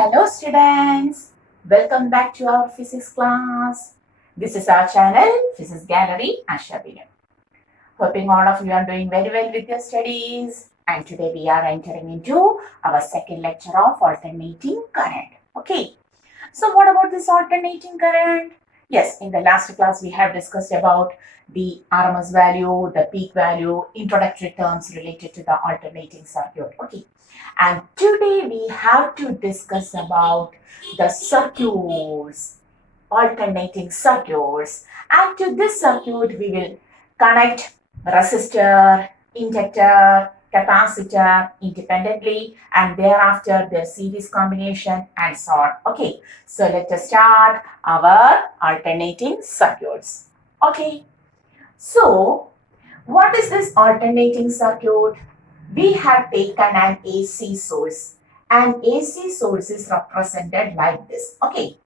Hello students, welcome back to our physics class. This is our channel, Physics Gallery, Ashabina. Hoping all of you are doing very well with your studies. And today we are entering into our second lecture of alternating current. Okay, so what about this alternating current? Yes, in the last class we have discussed about the RMS value, the peak value, introductory terms related to the alternating circuit. Okay, and today we have to discuss about the circuits, alternating circuits. And to this circuit we will connect resistor, inductor, capacitor independently, and thereafter their series combination and so on. Okay, so let us start our alternating circuits. Okay, so what is this alternating circuit? We have taken an AC source. An AC source is represented like this. Okay,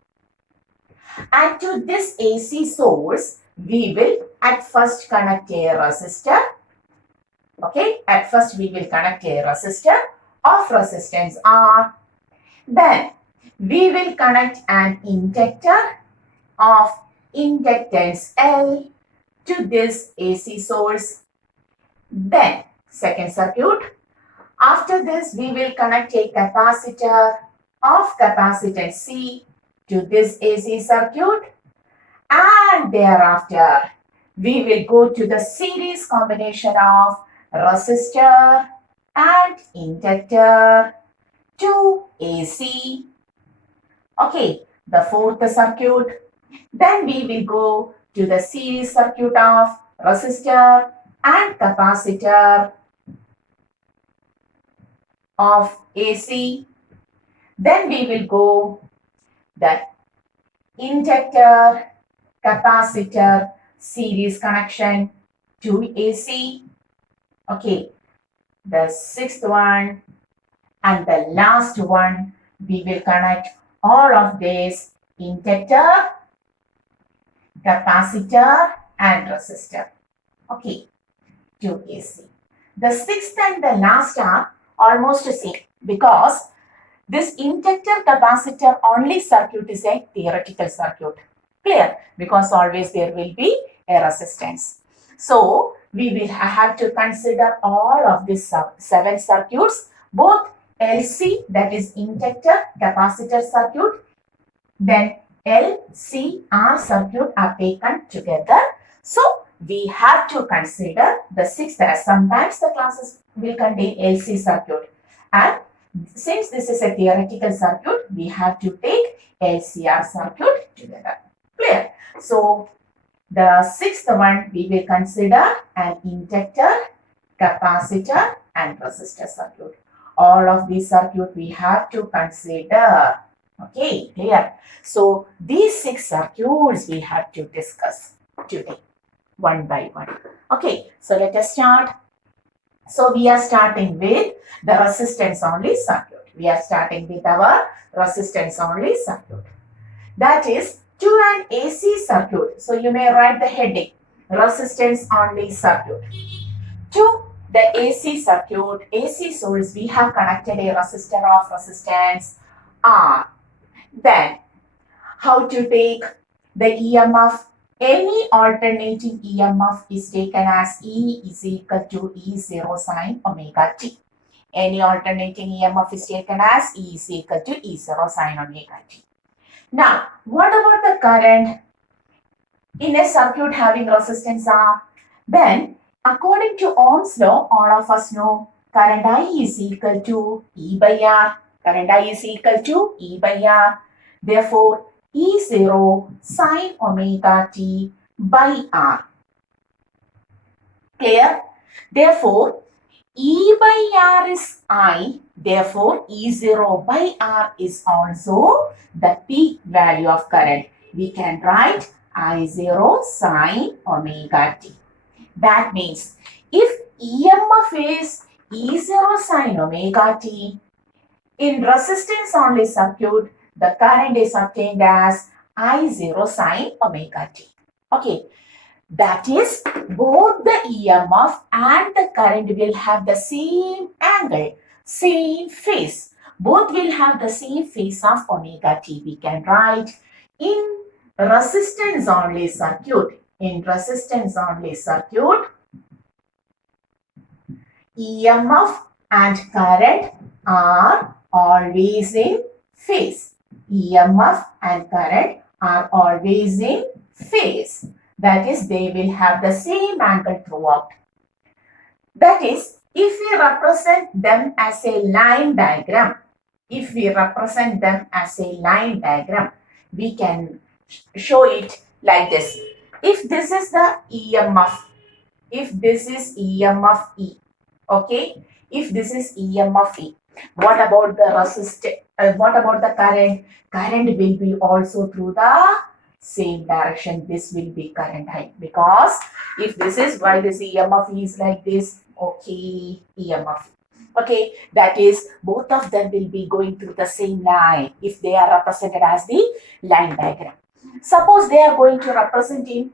and to this AC source we will at first connect a resistor. Okay, at first we will connect a resistor of resistance R. Then we will connect an inductor of inductance L to this AC source. Then second circuit, after this we will connect a capacitor of capacitance C to this AC circuit, and thereafter we will go to the series combination of resistor and inductor to AC. Okay, the fourth circuit. Then we will go to the series circuit of resistor and capacitor of AC. Then we will go the inductor capacitor series connection to AC. Okay, the sixth one and the last one, we will connect all of this inductor, capacitor and resistor, okay, to AC. The sixth and the last are almost the same because this inductor capacitor only circuit is a theoretical circuit. Clear? Because always there will be a resistance. So we will have to consider all of these 7 circuits, both LC, that is inductor capacitor circuit, then LCR circuit are taken together. So we have to consider the 6th, as sometimes the classes will contain LC circuit, and since this is a theoretical circuit, we have to take LCR circuit together. Clear? So the 6th one we will consider an inductor, capacitor and resistor circuit. All of these circuit we have to consider. Okay, clear? So these 6 circuits we have to discuss today, one by one. Okay, so let us start. So we are starting with the resistance only circuit. We are starting with our resistance only circuit. That is to an AC circuit. So you may write the heading, resistance only circuit. To the AC circuit, AC source, we have connected a resistor of resistance R. Then how to take the EMF? Any alternating EMF is taken as E is equal to E0 sine omega t. Any alternating EMF is taken as E is equal to E0 sine omega t. Now, what about the current in a circuit having resistance R? Then, according to Ohm's law, all of us know current I is equal to E by R. Current I is equal to E by R. Therefore, E0 sine omega t by R. Clear? Therefore, E by R is I. Therefore, E0 by R is also the peak value of current. We can write I0 sine omega t. That means if EMF is E0 sine omega t, in resistance only circuit, the current is obtained as I0 sine omega t. Okay, that is both the EMF and the current will have the same angle, same phase. both will have the same phase of omega t. We can write in resistance only circuit. In resistance only circuit, EMF and current are always in phase. EMF and current are always in phase. That is, they will have the same angle throughout. That is, if we represent them as a line diagram, we can show it like this. If this is the EMF, if this is EMF E, okay, if this is EMF E, what about the resistance? What about the current? Current will be also through the same direction. This will be current I, because if this is why this EMF is like this, okay, EMF. Okay, that is, both of them will be going through the same line if they are represented as the line diagram. Suppose they are going to represent in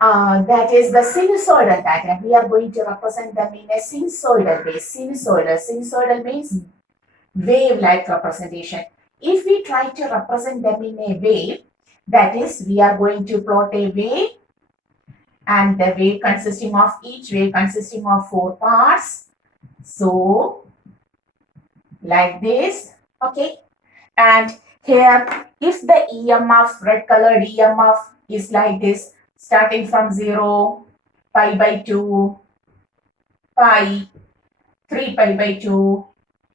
that is the sinusoidal diagram. We are going to represent them in a sinusoidal way. Sinusoidal means wave-like representation. If we try to represent them in a wave, that is, we are going to plot a wave, and the wave consisting of each wave consisting of 4 parts. So, like this, okay. And here, if the EMF, red colored EMF is like this, starting from 0, pi by 2, pi, 3 pi by 2,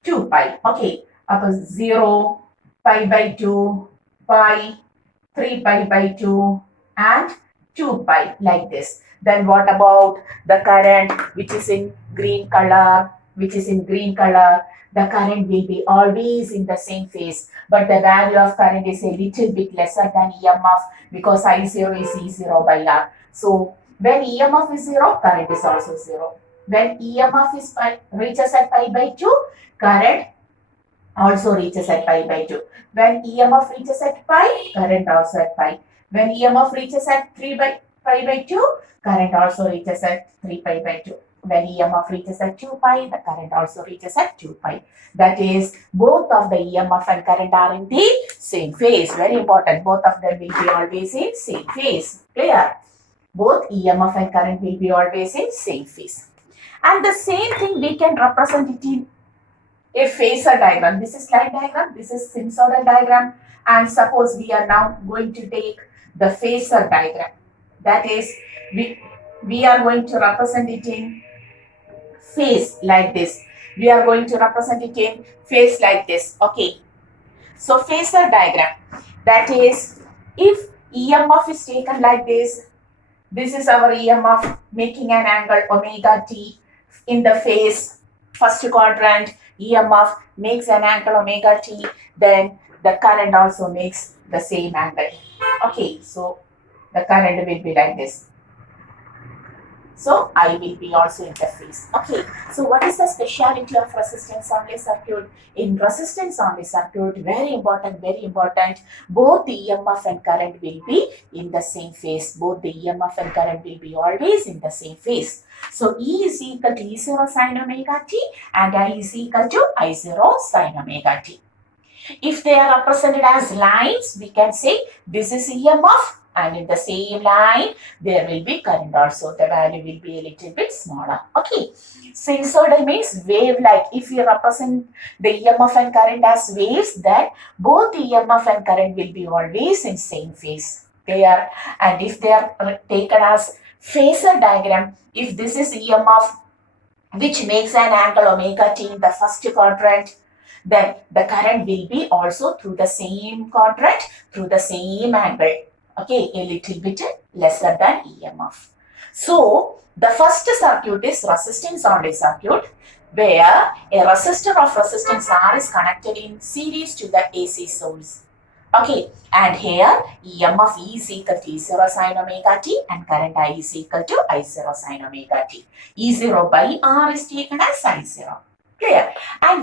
2 pi. Okay, up 0, pi by 2, pi, 3 pi by 2, and 2 pi, like this. Then what about the current, which is in green color? The current will be always in the same phase, but the value of current is a little bit lesser than EMF, because I0 is E0 by R. So when EMF is 0, current is also 0. When EMF is reaches at pi by 2, current also reaches at pi by 2. When EMF reaches at pi, current also at pi. When EMF reaches at 3 pi by 2, current also reaches at 3 pi by 2. When EMF reaches at 2 pi, the current also reaches at 2 pi. That is, both of the EMF and current are in the same phase. Very important. Both of them will be always in same phase. Clear? Both EMF and current will be always in same phase. And the same thing we can represent it in a phasor diagram. This is line diagram. This is sinusoidal diagram. And suppose we are now going to take the phasor diagram. That is, we are going to represent it in phase like this. We are going to represent it in phase like this. Okay. So phasor diagram, that is, if EMF is taken like this is our EMF making an angle omega t in the phase first quadrant. EMF makes an angle omega t, then the current also makes the same angle. Okay, so the current will be like this. So I will be also in the phase. Okay, so what is the speciality of resistance only circuit? In resistance only circuit, very important, both the EMF and current will be in the same phase. Both the EMF and current will be always in the same phase. So E is equal to E0 sin omega t and I is equal to I0 sin omega t. If they are represented as lines, we can say this is EMF, and in the same line, there will be current also. The value will be a little bit smaller. Okay. Sinusoidal means wave-like. If you represent the EMF and current as waves, then both the EMF and current will be always in same phase. There. And if they are taken as phasor diagram, if this is EMF, which makes an angle omega t in the first quadrant, then the current will be also through the same quadrant, through the same angle. Okay, a little bit lesser than EMF. So, the first circuit is resistance only circuit, where a resistor of resistance R is connected in series to the AC source. Okay, and here EMF is equal to E0 sin omega t and current I is equal to I0 sin omega t. E0 by R is taken as I0. Clear? And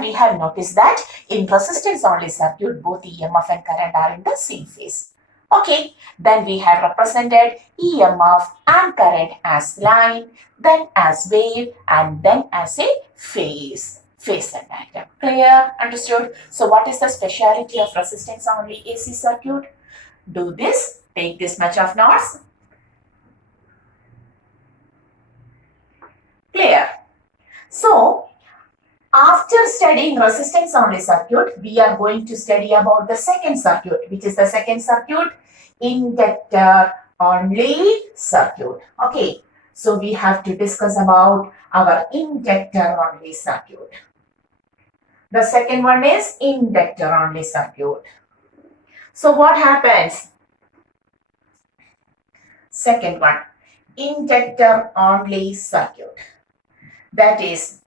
we have noticed that in resistance only circuit, both EMF and current are in the same phase. Okay, then we have represented EMF and current as line, then as wave, and then as a phase. phasor diagram. Clear? Understood? So what is the speciality of resistance only AC circuit? Do this, take this much of notes. Clear? So after studying resistance only circuit, we are going to study about the second circuit. Which is the second circuit? Inductor only circuit. Okay. So we have to discuss about our inductor only circuit. The second one is inductor only circuit. So what happens? Second one, inductor only circuit. That is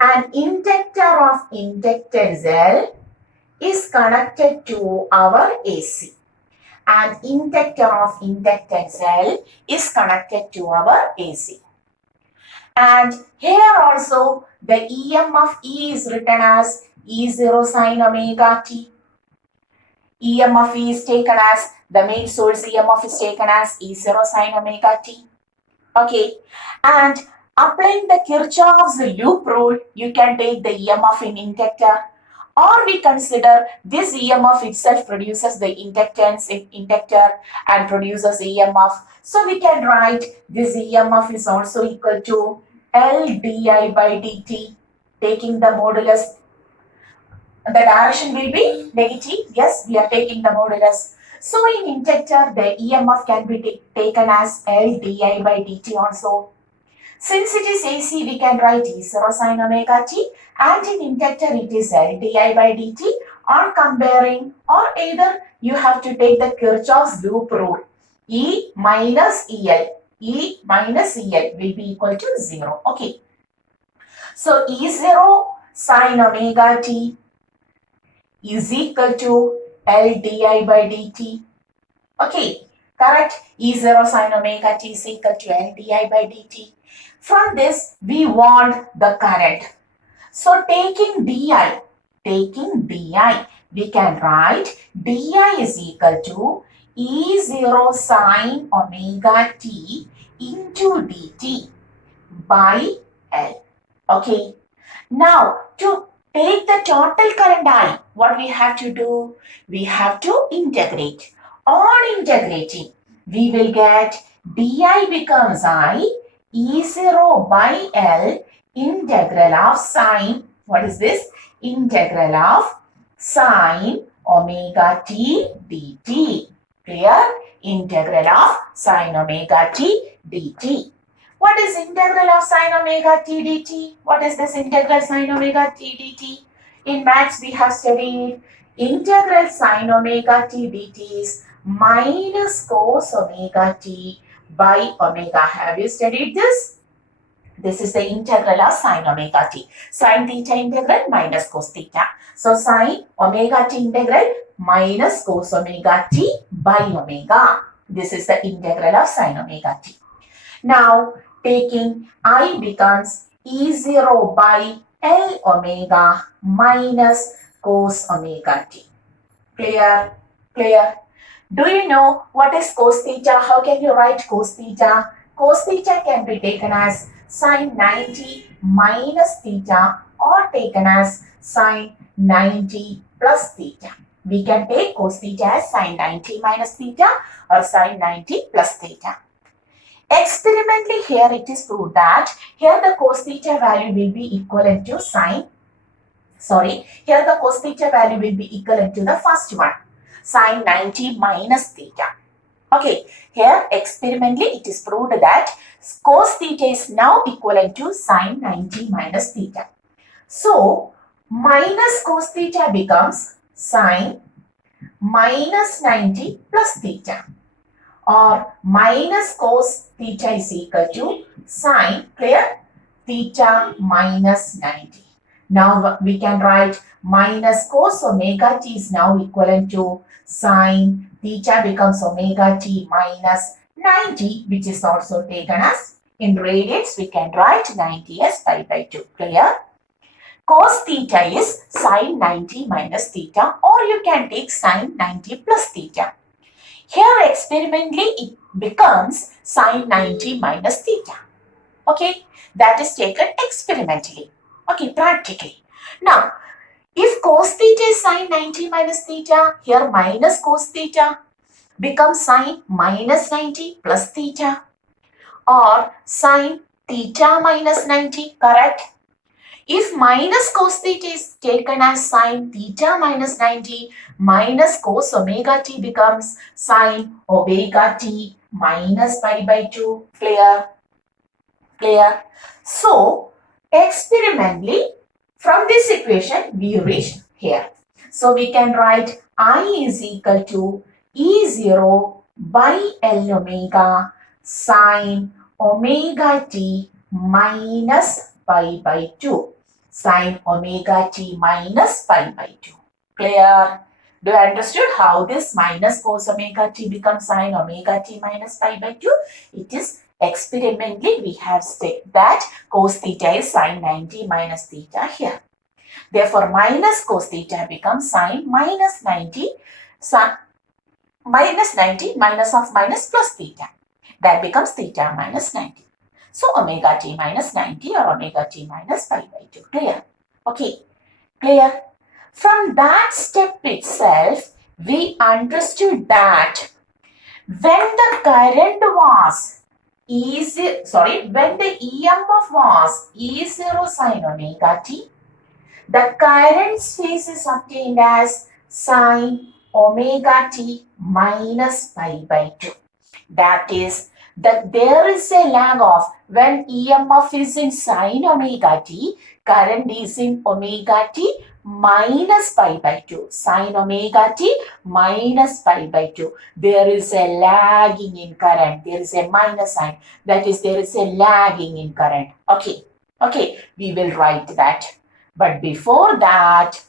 an inductor of inductance L is connected to our AC. An inductor of inductance L is connected to our AC. And here also the EMF E is written as E0 sin omega t. EMF E is taken as, the main source EMF is taken as E0 sin omega t. Okay, and applying the Kirchhoff's loop rule, you can take the EMF in inductor, or we consider this EMF itself produces the inductance in inductor and produces EMF. So we can write this EMF is also equal to L di by dt, taking the modulus. The direction will be negative. Yes, we are taking the modulus. So in inductor, the EMF can be taken as L di by dt also. Since it is AC, we can write E0 sin omega t, and in inductor it is L di by dt. On comparing, or either you have to take the Kirchhoff's loop rule. E minus EL. E minus EL will be equal to 0. Okay. So E0 sin omega t is equal to L di by dt. Okay, correct? E0 sin omega t is equal to L di by dt. From this, we want the current. So taking di, we can write di is equal to E0 sin omega t into dt by L. Okay. Now, to take the total current I, what we have to do? We have to integrate. On integrating, we will get di becomes I E0 by L integral of sine, what is this? Integral of sine omega t dt. Clear? Integral of sine omega t dt. What is integral of sine omega t dt? What is this integral sine omega t dt? In maths we have studied integral sine omega t dt is minus cos omega t by omega. Have you studied this? This is the integral of sine omega t. Sine theta integral minus cos theta. So sine omega t integral minus cos omega t by omega. This is the integral of sine omega t. Now taking I becomes E0 by L omega minus cos omega t. Clear? Clear? Do you know what is cos theta? How can you write cos theta? Cos theta can be taken as sin 90 minus theta or taken as sin 90 plus theta. We can take cos theta as sin 90 minus theta or sin 90 plus theta. Experimentally, here it is proved that here the cos theta value will be equivalent to here the cos theta value will be equivalent to the first one, sin 90 minus theta. Okay, here experimentally it is proved that cos theta is now equivalent to sin 90 minus theta. So, minus cos theta becomes sin minus 90 plus theta, or minus cos theta is equal to sin, clear, theta minus 90. Now we can write minus cos omega t is now equivalent to sin theta becomes omega t minus 90, which is also taken as in radians. We can write 90 as pi by 2. Clear? Cos theta is sin 90 minus theta, or you can take sin 90 plus theta. Here experimentally it becomes sin 90 minus theta. Okay, That is taken experimentally. Okay, practically. Now, if cos theta is sine 90 minus theta, here minus cos theta becomes sine minus 90 plus theta, or sine theta minus 90, correct? If minus cos theta is taken as sine theta minus 90, minus cos omega t becomes sine omega t minus pi by 2. Clear? Clear? So, experimentally, from this equation, we reached here. So, we can write I is equal to E0 by L omega sine omega t minus pi by 2. Sine omega t minus pi by 2. Clear? Do you understood how this minus cos omega t becomes sine omega t minus pi by 2? It is experimentally we have stated that cos theta is sine 90 minus theta here. Therefore, minus cos theta becomes sine minus 90, minus 90 minus of minus plus theta. That becomes theta minus 90. So, omega t minus 90 or omega t minus pi by 2. Clear? Okay. Clear? From that step itself, we understood that when the current was when the EMF was E0 sine omega t, the current space is obtained as sine omega t minus pi by 2. That is, that there is a lag of when EMF is in sine omega t, current is in omega t minus pi by 2. Sine omega t minus pi by 2. There is a lagging in current. There is a minus sign. That is, there is a lagging in current. Okay. Okay. We will write that. But before that,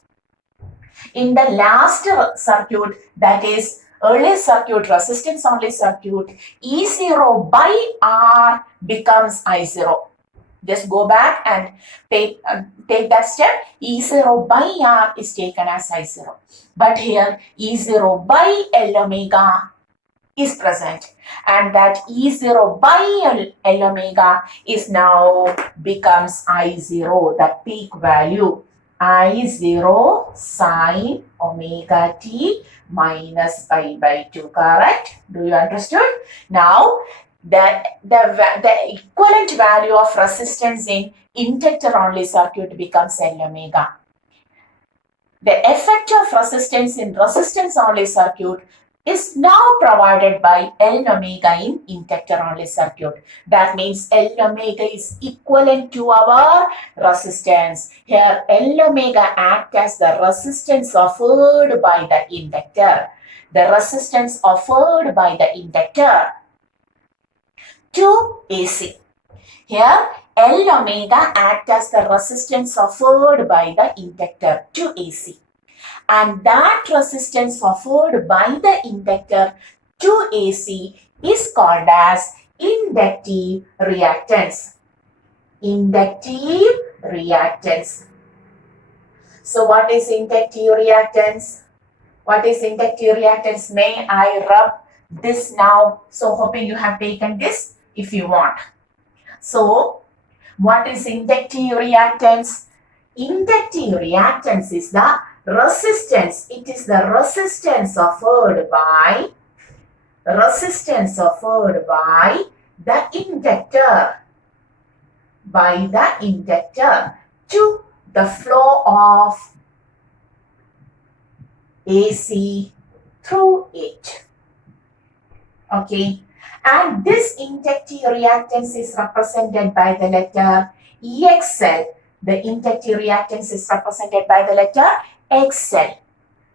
in the last circuit, that is early circuit, resistance only circuit, E0 by R becomes I0. Just go back and take that step. E0 by R is taken as I0. But here E0 by L omega is present. And that E0 by L omega is now becomes I0, the peak value. I0 sine omega t minus pi by 2, correct? Do you understood? Now, the equivalent value of resistance in inductor only circuit becomes L omega. The effect of resistance in resistance only circuit is now provided by L omega in inductor only circuit. That means L omega is equivalent to our resistance. Here L omega acts as the resistance offered by the inductor. The resistance offered by the inductor to AC. Here L omega acts as the resistance offered by the inductor to AC. And that resistance offered by the inductor to AC is called as inductive reactance. Inductive reactance. So what is inductive reactance? What is inductive reactance? May I rub this now? So hoping you have taken this if you want. So what is inductive reactance? Inductive reactance is the resistance. It is the resistance offered by the inductor to the flow of AC through it. Okay. And this inductive reactance is represented by the letter EXL. The inductive reactance is represented by the letter XL.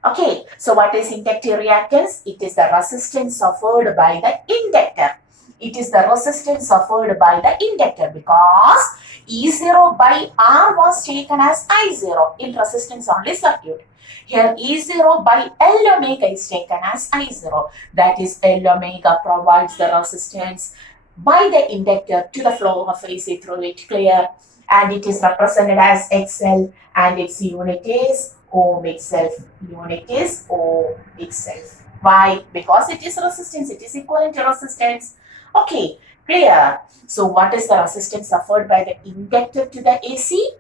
Okay, so what is inductive reactance? It is the resistance offered by the inductor. It is the resistance offered by the inductor because E0 by R was taken as I0 in resistance only circuit. Here E0 by L omega is taken as I0. That is, L omega provides the resistance by the inductor to the flow of AC through it. Clear? And it is represented as XL and its unit is Ohm itself. Unit is Ohm itself. Why? Because it is resistance. It is equivalent to resistance. Okay. Clear? So what is the resistance suffered by the inductor to the AC?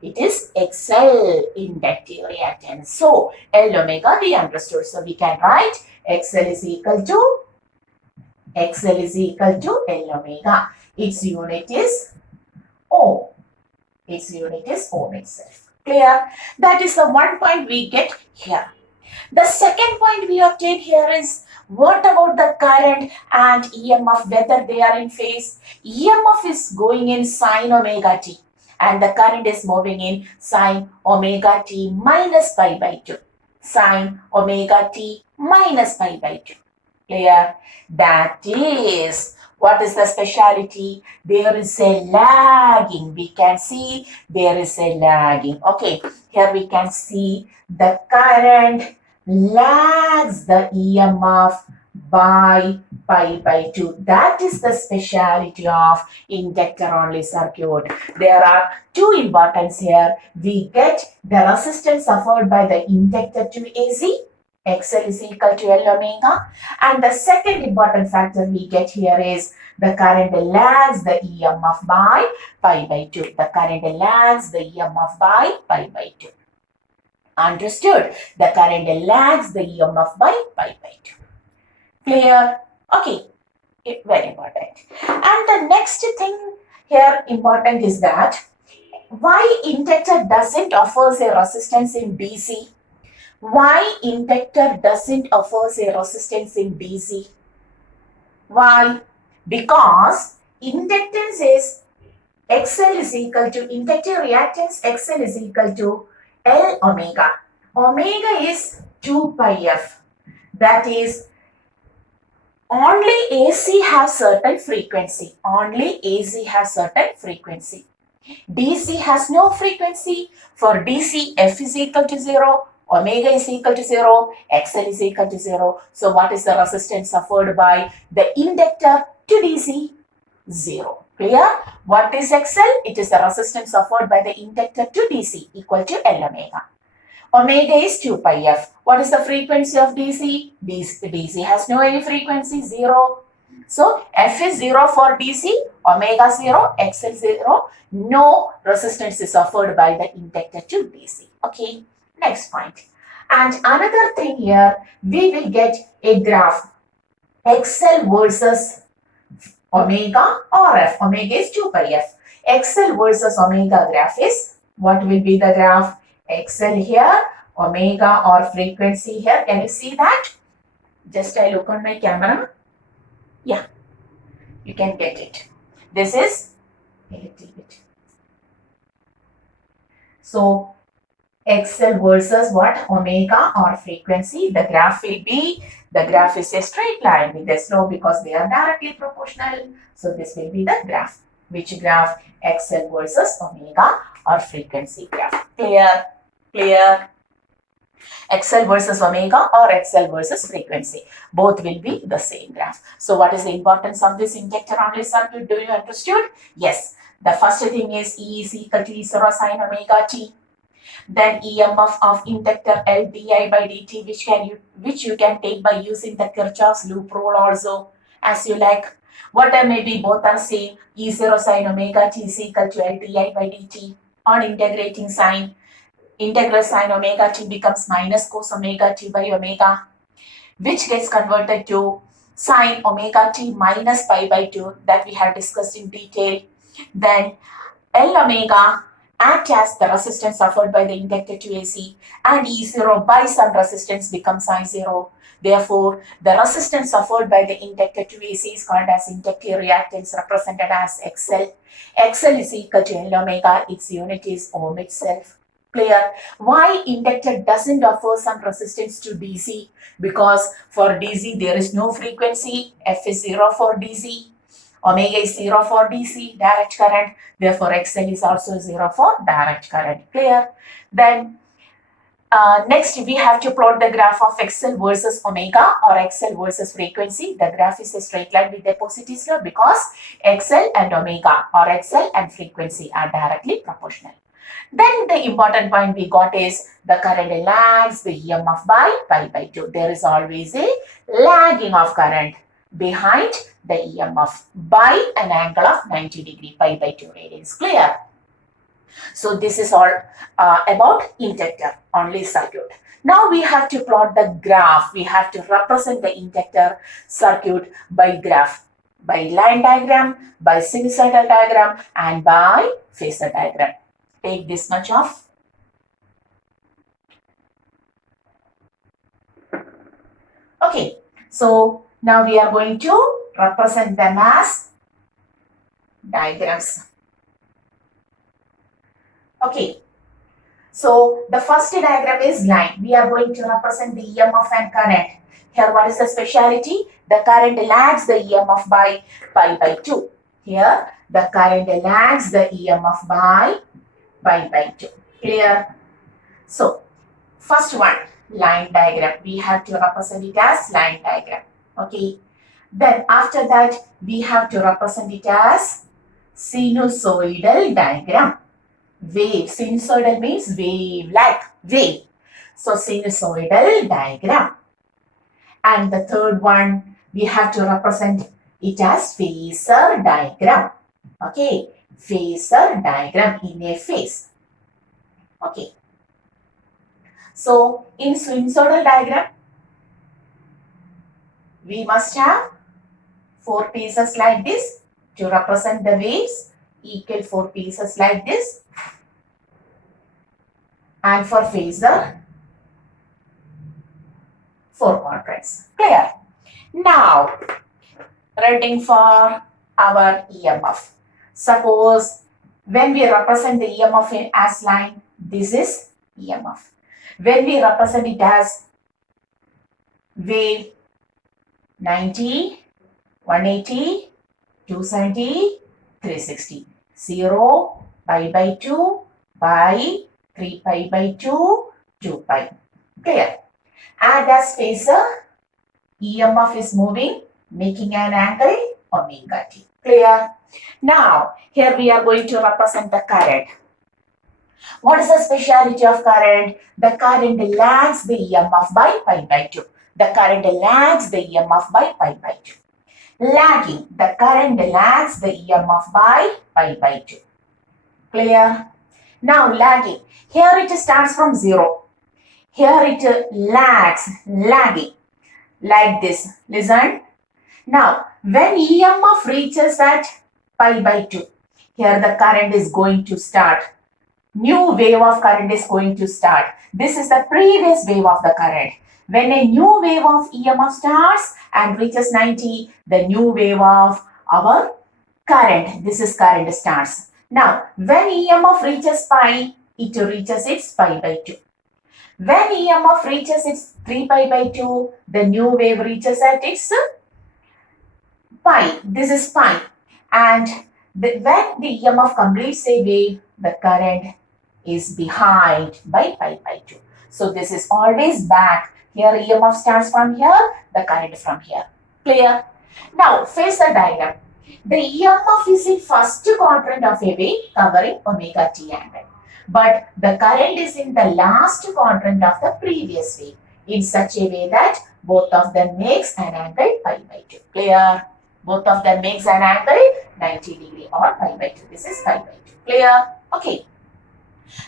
It is XL, inductive reactance. So L omega we understood. So we can write XL is equal to L omega. Its unit is Ohm. Its unit is Ohm itself. Clear? That is the one point we get here. The second point we obtain here is what about the current and EMF, whether they are in phase? EMF is going in sine omega t and the current is moving in sine omega t minus pi by 2. Sine omega t minus pi by 2. Clear? That is, what is the speciality? There is a lagging. We can see there is a lagging. Okay, here we can see the current lags the EMF by pi by 2. That is the speciality of inductor only circuit. There are two importance here. We get the resistance suffered by the inductor to AC. XL is equal to L omega. And the second important factor we get here is the current lags the EMF by pi by 2. The current lags the EMF by pi by 2. Understood? The current lags the EMF by pi by 2. Clear? Okay, very important. And the next thing here important is that why inductor doesn't offers a resistance in DC? Why inductor doesn't offers a resistance in DC? Why? Because inductance is XL is equal to inductive reactance XL is equal to L omega. Omega is 2 pi f. That is only AC has certain frequency. Only AC has certain frequency. DC has no frequency. For DC, F is equal to 0. Omega is equal to 0, XL is equal to 0. So what is the resistance suffered by the inductor to DC? 0. Clear? What is XL? It is the resistance suffered by the inductor to DC equal to L omega. Omega is 2 pi f. What is the frequency of DC? DC has no any frequency, 0. So F is 0 for DC, omega 0, XL 0. No resistance is offered by the inductor to DC. Okay, next point. And another thing here, we will get a graph. XL versus omega or F. Omega is 2 pi f. XL versus omega graph is, what will be the graph? XL here, omega or frequency here. Can you see that? Just I look on my camera. Yeah, you can get it. This is a little bit. So XL versus what? Omega or frequency. The graph will be, the graph is a straight line with a slope because they are directly proportional. So this will be the graph. Which graph? XL versus omega or frequency graph. Clear? Clear? XL versus omega or XL versus frequency. Both will be the same graph. So what is the importance of this inductor only circuit? Do you understood? Yes. The first thing is E is equal to E0 sine omega t. Then EMF of inductor L di by dt, which you can take by using the Kirchhoff's loop rule also, as you like. Whatever may be, both are same. E0 sine omega t is equal to L di by dt. On integrating sine, integral sine omega t becomes minus cos omega t by omega, which gets converted to sine omega t minus pi by 2 that we have discussed in detail. Then L omega act as the resistance suffered by the inductor to AC, and E0 by some resistance becomes I0. Therefore, the resistance suffered by the inductor to AC is called as inductive reactance, represented as XL. XL is equal to L omega. Its unit is Ohm itself. Clear? Why inductor doesn't offer some resistance to DC? Because for DC there is no frequency. F is 0 for DC. Omega is 0 for DC, direct current. Therefore, XL is also 0 for direct current. Clear? Then next we have to plot the graph of XL versus omega or XL versus frequency. The graph is a straight line with a positive slope because XL and omega or XL and frequency are directly proportional. Then the important point we got is the current lags the EMF by pi by 2. There is always a lagging of current. behind the EMF by an angle of 90 degree, pi by 2 radians. Clear? So this is all about inductor only circuit. Now we have to plot the graph. We have to represent the inductor circuit by graph, by line diagram, by sinusoidal diagram, and by phasor diagram. Take this much off. Okay, so now we are going to represent them as diagrams. Okay, so the first diagram is line. We are going to represent the EMF and current. Here, what is the speciality? The current lags the EMF by pi by 2. Here, the current lags the EMF by pi by 2. Clear? So, first one, line diagram. We have to represent it as line diagram. Okay. Then after that, we have to represent it as sinusoidal diagram. Wave. Sinusoidal means wave, like wave. So, sinusoidal diagram. And the third one, we have to represent it as phasor diagram. Okay. Phasor diagram in a phase. Okay. So, in sinusoidal diagram, we must have 4 pieces like this to represent the waves, equal 4 pieces like this. And for phasor, 4 quadrants. Clear? Now, writing for our EMF. Suppose when we represent the EMF as line, this is EMF. When we represent it as wave, 90, 180, 270, 360. 0, pi by 2, pi, 3 pi by 2, 2 pi. Clear? And as phasor, EMF is moving, making an angle omega t. Clear? Now, here we are going to represent the current. What is the speciality of current? The current lags the EMF by pi by 2. The current lags the EMF by pi by 2. Lagging, the current lags the EMF by pi by 2. Clear? Now lagging, here it starts from 0. Here it lags, lagging, like this. Listen. Now, when EMF reaches at pi by 2, here the current is going to start. New wave of current is going to start. This is the previous wave of the current. When a new wave of EMF starts and reaches 90, the new wave of our current, this is current, starts. Now, when EMF reaches pi, it reaches its pi by 2. When EMF reaches its 3 pi by 2, the new wave reaches at its pi. This is pi. And when the EMF completes a wave, the current is behind by pi by 2. So this is always back. Here EMF starts from here, the current from here. Clear? Now phasor diagram. The EMF is in first quadrant of a wave covering omega t angle. But the current is in the last quadrant of the previous wave in such a way that both of them makes an angle pi by 2. Clear? Both of them makes an angle 90 degree or pi by 2. This is pi by 2. Clear? Okay.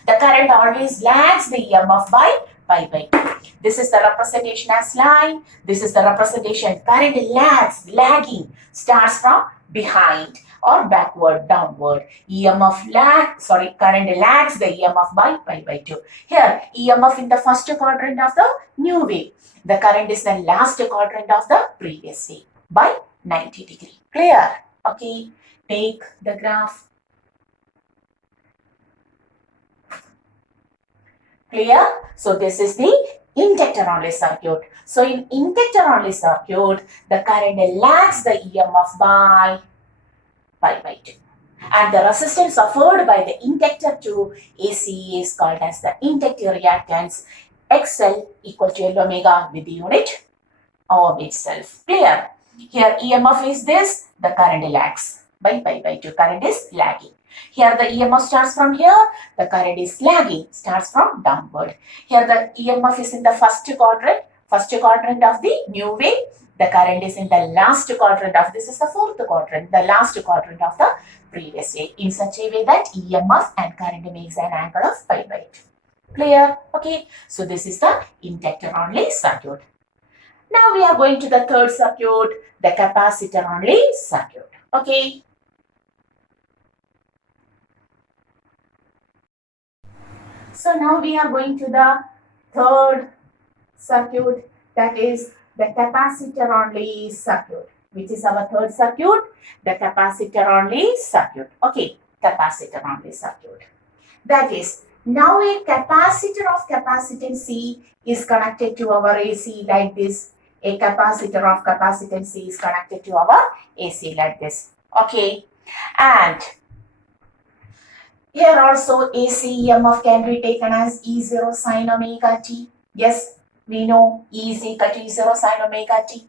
The current always lags the EMF by pi by 2. This is the representation as line. This is the representation. Current lags, lagging, starts from behind or backward, downward. Current lags the EMF by pi by 2. Here, EMF in the first quadrant of the new wave. The current is the last quadrant of the previous wave by 90 degree. Clear? Okay. Take the graph. Clear? So this is the inductor only circuit. So in inductor only circuit, the current lags the EMF by pi by 2. And the resistance offered by the inductor to AC is called as the inductive reactance XL equal to L omega with the unit ohm itself. Clear? Here EMF is this, the current lags by pi by 2. Current is lagging. Here the EMF starts from here, the current is lagging, starts from downward. Here the EMF is in the first quadrant of the new wave. The current is in the last quadrant of, this is the fourth quadrant, the last quadrant of the previous way, in such a way that EMF and current makes an angle of pi by 2. Clear? Okay. So this is the inductor only circuit. Now we are going to the third circuit, the capacitor only circuit. Okay. So now we are going to the third circuit, that is the capacitor only circuit. Which is our third circuit? The capacitor only circuit. Okay, capacitor only circuit. That is, now a capacitor of capacitance C is connected to our AC like this. A capacitor of capacitance C is connected to our AC like this. Okay, and here also AC EMF can be taken as E0 sin omega t. Yes, we know E is equal to E0 sin omega t.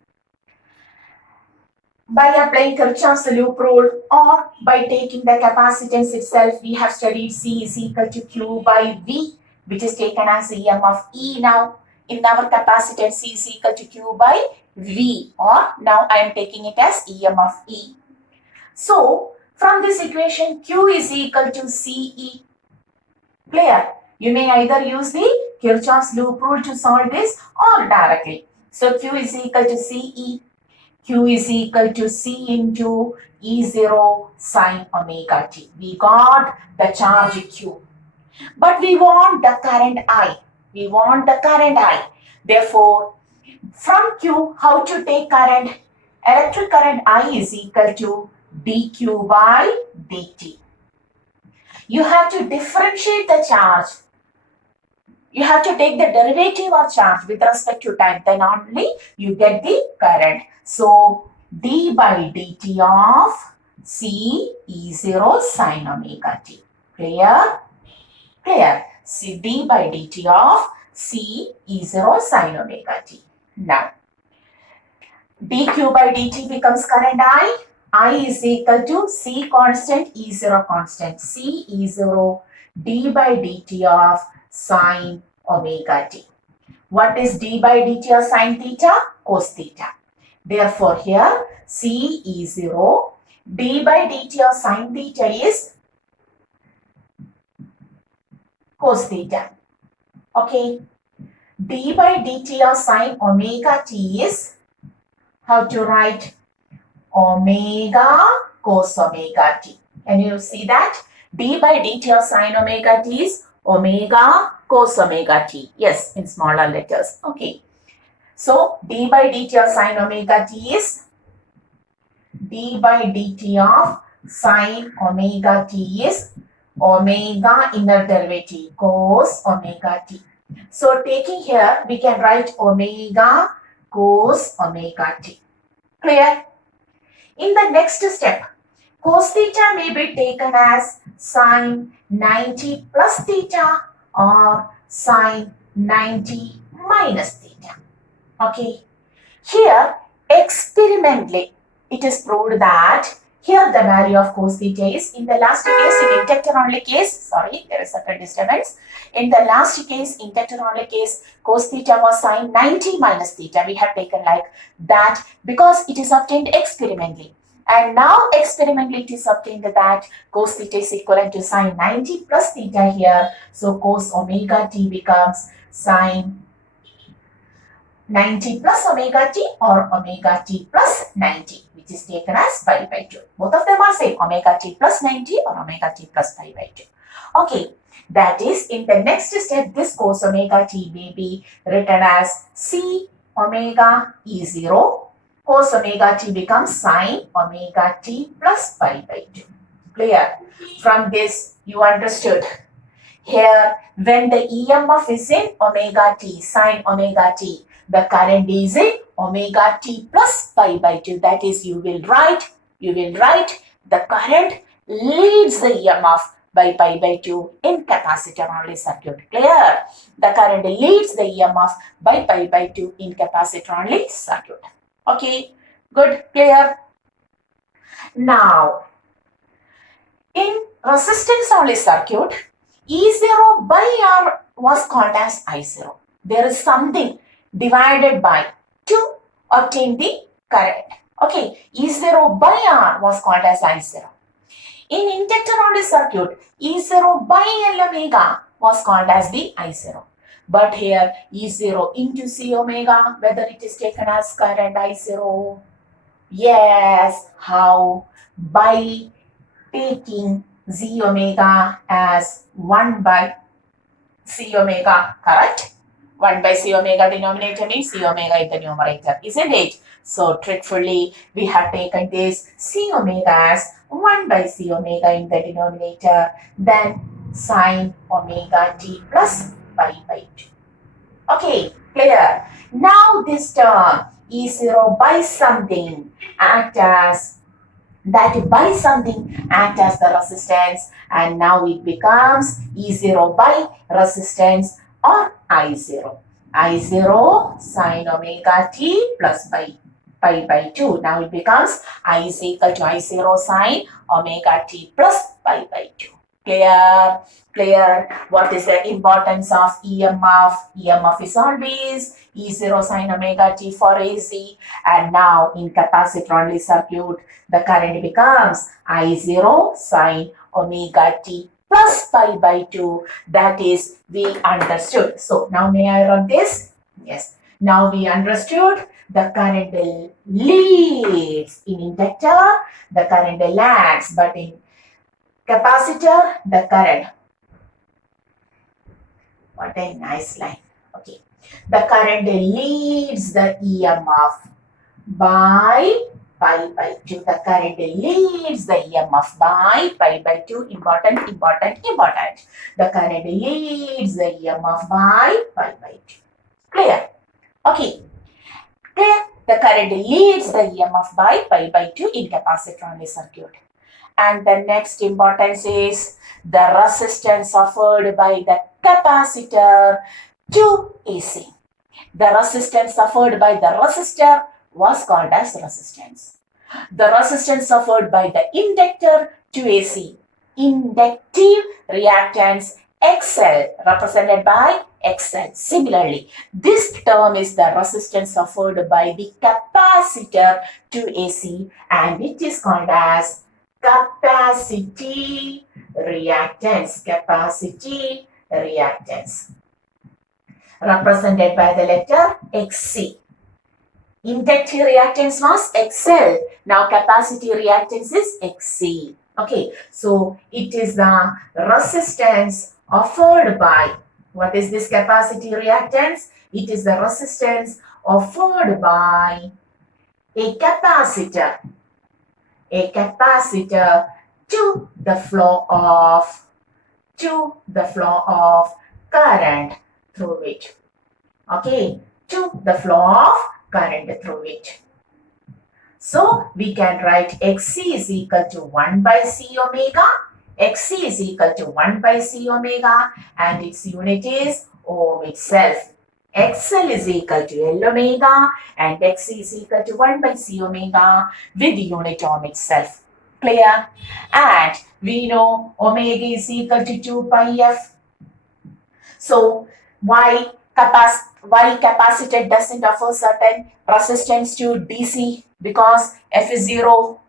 By applying Kirchhoff's loop rule or by taking the capacitance itself, we have studied C is equal to Q by V, which is taken as EMF E now. In our capacitance, C is equal to Q by V, or now I am taking it as EMF E. So, from this equation, Q is equal to CE. Clear? You may either use the Kirchhoff's loop rule to solve this or directly. So, Q is equal to CE. Q is equal to C into E0 sin omega t. We got the charge Q. But we want the current I. We want the current I. Therefore, from Q, how to take current? Electric current I is equal to dq by dt. You have to differentiate the charge. You have to take the derivative of charge with respect to time. Then only you get the current. So, d by dt of C E0 sin omega t. Clear? Clear. C d by dt of C E0 sin omega t. Now, dq by dt becomes current I is equal to C constant, E0 constant. C E0 d by dt of sin omega t. What is d by dt of sin theta? Cos theta. Therefore, here C E0 d by dt of sin theta is cos theta. Okay. D by dt of sin omega t is, how to write, omega cos omega t. Can you see that? D by dt of sin omega t is omega cos omega t. Yes, in smaller letters. Okay. So, d by dt of sin omega t is d by dt of sin omega t is omega inner derivative cos omega t. So, taking here, we can write omega cos omega t. Clear? In the next step, cos theta may be taken as sin 90 plus theta or sin 90 minus theta. Okay. Here, experimentally, it is proved that here the value of cos theta is, in the last case, in inductor only case, sorry, there is certain disturbance. In the last case, inductor only case, cos theta was sin 90 minus theta. We have taken like that because it is obtained experimentally. And now experimentally it is obtained that cos theta is equivalent to sin 90 plus theta here. So cos omega t becomes sin 90 plus omega t or omega t plus 90, which is taken as pi by 2. Both of them are same, omega t plus 90 or omega t plus pi by 2. Okay, that is, in the next step, this cos omega t may be written as C omega E0. Cos omega t becomes sin omega t plus pi by 2. Clear? From this, you understood. Here, when the EMF is in omega t, sin omega t, the current is in omega t plus pi by 2. That is, you will write the current leads the EMF by pi by 2 in capacitor only circuit. Clear? The current leads the EMF by pi by 2 in capacitor only circuit. Okay, good, clear. Now, in resistance only circuit, E0 by R was called as I0. There is something divided by 2 obtain the current. Okay, E0 by R was called as I0. In inductor only circuit, E0 by L omega was called as the I0. But here E0 into C omega, whether it is taken as current I0. Yes, how? By taking Z omega as 1 by C omega, correct? 1 by C omega denominator means C omega in the numerator, isn't it? So truthfully, we have taken this C omega as 1 by C omega in the denominator, then sine omega t plus pi by 2. Okay, clear? Now this term E0 by something act as the resistance, and now it becomes E0 by resistance or I0. I0 sine omega t plus pi by 2. Now it becomes I is equal to I0 sine omega t plus pi by 2. Clear? Clear? What is the importance of EMF? EMF is always E0 sine omega t for AC, and now in capacitor only circuit, the current becomes I0 sine omega t plus pi by 2. That is, we understood. So now may I run this? Yes. Now we understood the current leads. In inductor, the current lags, but in capacitor, the current. What a nice line. Okay. The current leads the EMF by pi by 2. The current leads the EMF by pi by 2. Important. The current leads the EMF by pi by 2. Clear? Okay. Clear? The current leads the EMF by pi by 2 in capacitor only circuit. And the next importance is the resistance offered by the capacitor to AC. The resistance offered by the resistor was called as resistance. The resistance offered by the inductor to AC, inductive reactance XL, represented by XL. Similarly, this term is the resistance offered by the capacitor to AC, and it is called as capacity reactance. Capacity reactance, represented by the letter XC. Inductive reactance was XL. Now capacity reactance is XC. Okay, so it is the resistance offered by, what is this capacity reactance? It is the resistance offered by a capacitor to the flow of current through it. Okay, to the flow of current through it. So we can write XC is equal to 1 by C omega. XC is equal to 1 by C omega, and its unit is ohm itself. XL is equal to L omega and XC is equal to 1 by C omega with unit ohm itself. Clear? And we know omega is equal to 2 pi F. So why capacitor doesn't offer certain resistance to DC? Because F is 0,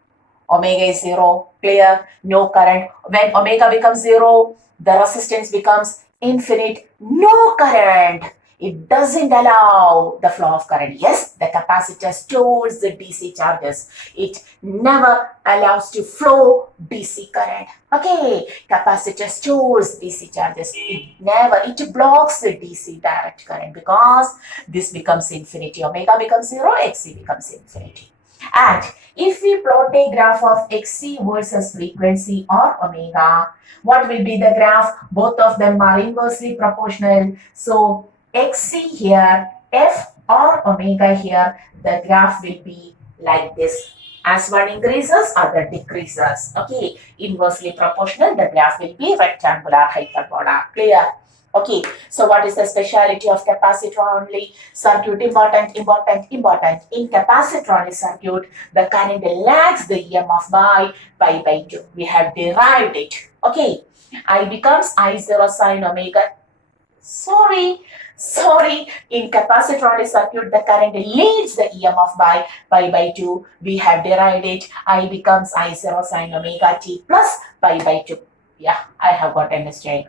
omega is 0. Clear? No current. When omega becomes 0, the resistance becomes infinite. No current. It doesn't allow the flow of current. Yes, the capacitor stores the DC charges. It never allows to flow DC current. Okay, capacitor stores DC charges. It blocks the DC direct current because this becomes infinity. Omega becomes 0, XC becomes infinity. And if we plot a graph of XC versus frequency or omega, what will be the graph? Both of them are inversely proportional. So XC here, F or omega here, the graph will be like this. As one increases, other decreases. Okay, inversely proportional, the graph will be rectangular hyperbola. Clear? Okay, so what is the speciality of capacitor only circuit? Important. In capacitor only circuit, the current lags the EMF by pi by 2. We have derived it. Okay, I becomes I0 sine omega Sorry, in capacitor only circuit, the current leads the EMF by pi by 2. We have derived it. I becomes I0 sine omega t plus pi by 2. Yeah, I have got a mistake.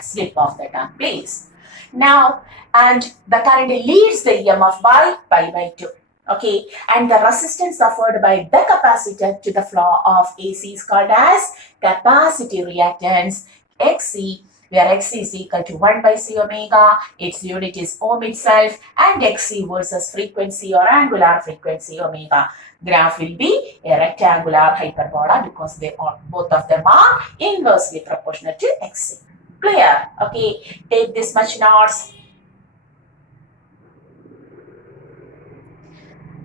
Slip of the tongue, please. Now, and the current leads the EMF by pi by 2. Okay, and the resistance offered by the capacitor to the flow of AC is called as capacity reactance, XC, where XC is equal to 1 by C omega, its unit is ohm itself, and XC versus frequency or angular frequency omega. Graph will be a rectangular hyperbola because they are, both of them are inversely proportional to XC. Clear? Okay, take this much notes.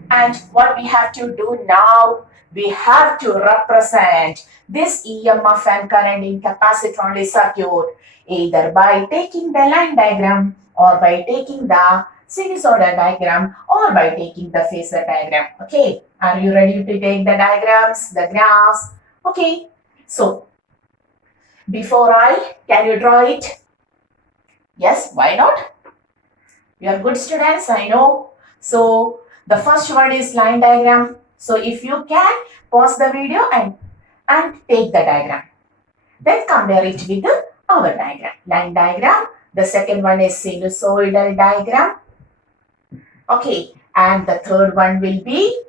And what we have to do now, we have to represent this EMF and current in capacitor only circuit either by taking the line diagram or by taking the sinusoidal diagram or by taking the phasor diagram. Okay, are you ready to take the diagrams, the graphs? Okay, so before can you draw it? Yes, why not? You are good students, I know. So the first one is line diagram. So if you can, pause the video and take the diagram. Then compare it with our diagram. Line diagram. The second one is sinusoidal diagram. Okay. And the third one will be,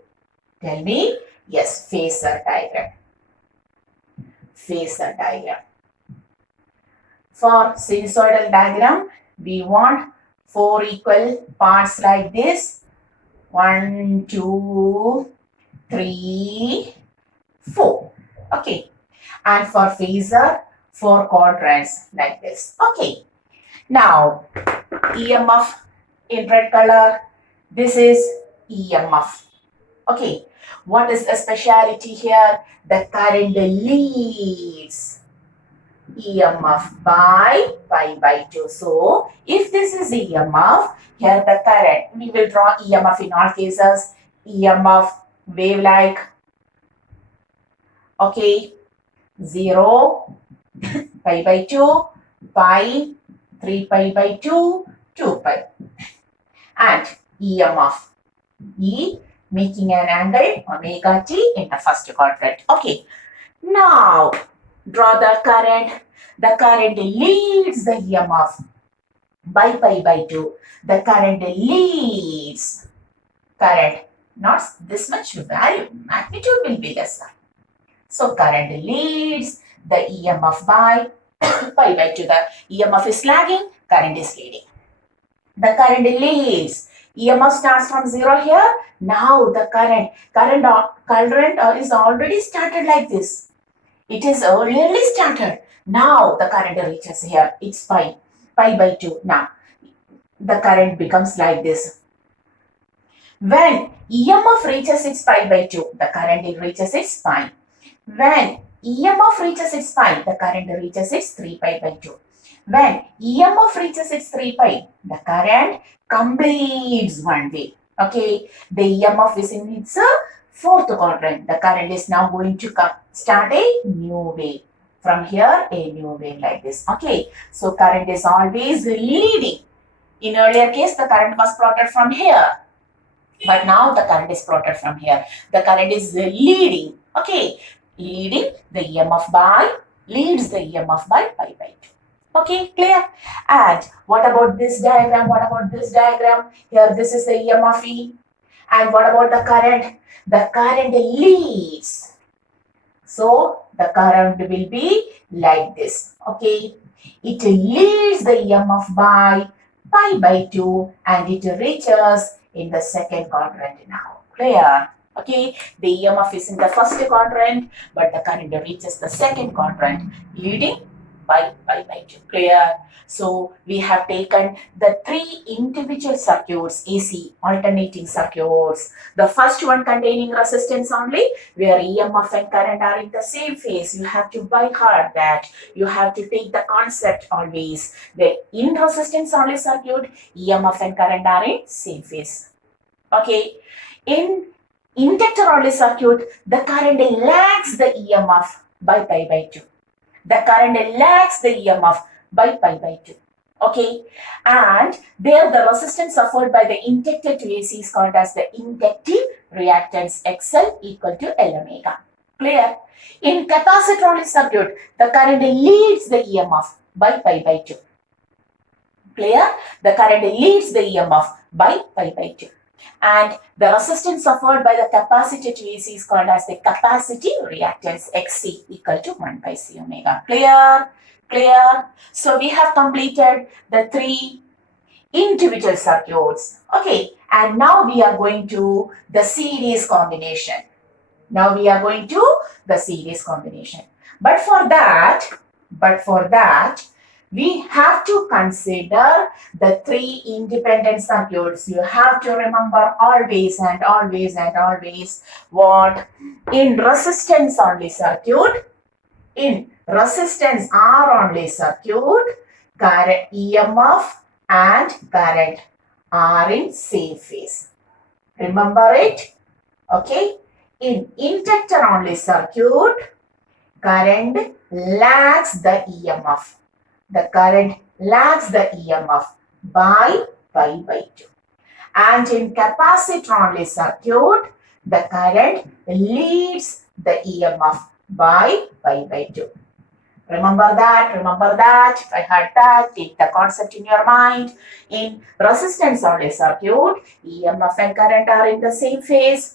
tell me, yes, phasor diagram. Phasor diagram. For sinusoidal diagram, we want 4 equal parts like this. 1, 2, 3, 4. Okay. And for phasor, 4 quadrants like this. Okay. Now, EMF in red color. This is EMF. Okay. What is the speciality here? The current leads EMF by pi by 2. So, if this is EMF, here the current, we will draw EMF in all cases. EMF wave-like. Okay, 0, pi by 2, pi, 3 pi by 2, 2 pi. And EMF, E making an angle omega t in the first quadrant. Okay, now draw the current. The current leads the EMF by pi by 2. The current leads current, not this much value, magnitude will be lesser. So current leads the EMF by pi by 2. The EMF is lagging, current is leading. The current leads. EMF starts from 0 here. Now the current is already started like this. It is earlierly started. Now the current reaches here. It's pi by 2. Now the current becomes like this. When EMF reaches its pi by 2, the current reaches its pi. When EMF reaches its pi, the current reaches its 3 pi by 2. When EMF reaches its 3 pi, the current completes one wave. Okay, the EMF is in its fourth quadrant. The current is now going to start a new wave. From here, a new wave like this. Okay, so current is always leading. In earlier case, the current was plotted from here. But now the current is plotted from here. The current is leading. Okay, leading the EMF by, leads the EMF by pi by 2. Okay, clear? And what about this diagram? What about this diagram? Here, this is the EMF E. And what about the current? The current leads. So, the current will be like this. Okay, it leads the EMF by pi by 2 and it reaches in the second quadrant now. Clear? Okay, the EMF is in the first quadrant, but the current reaches the second quadrant, leading by pi by 2. Clear? So, we have taken the 3 individual circuits, AC, alternating circuits. The first one containing resistance only, where EMF and current are in the same phase. You have to by heart that. You have to take the concept always. The in resistance only circuit, EMF and current are in same phase. Okay. In inductor only circuit, the current lags the EMF by pi by 2. The current lags the EMF by pi by 2. Okay, and there the resistance suffered by the inductor to AC is called as the inductive reactance XL equal to L omega. Clear? In capacitor only circuit, the current leads the EMF by pi by 2. Clear? The current leads the EMF by pi by 2. And the resistance suffered by the capacitor to AC is called as the capacitive reactance XC equal to 1 by C omega. Clear? Clear? So we have completed the 3 individual circuits. Okay, and now we are going to the series combination. Now we are going to the series combination. But for that, we have to consider the 3 independent circuits. You have to remember always what in resistance only circuit, in resistance R only circuit, current EMF and current are in same phase. Remember it? Okay. In inductor only circuit, current lags the EMF. The current lags the EMF by pi by 2. And in capacitor only circuit, the current leads the EMF by pi by 2. Remember that. I heard that. Take the concept in your mind. In resistance only circuit, EMF and current are in the same phase.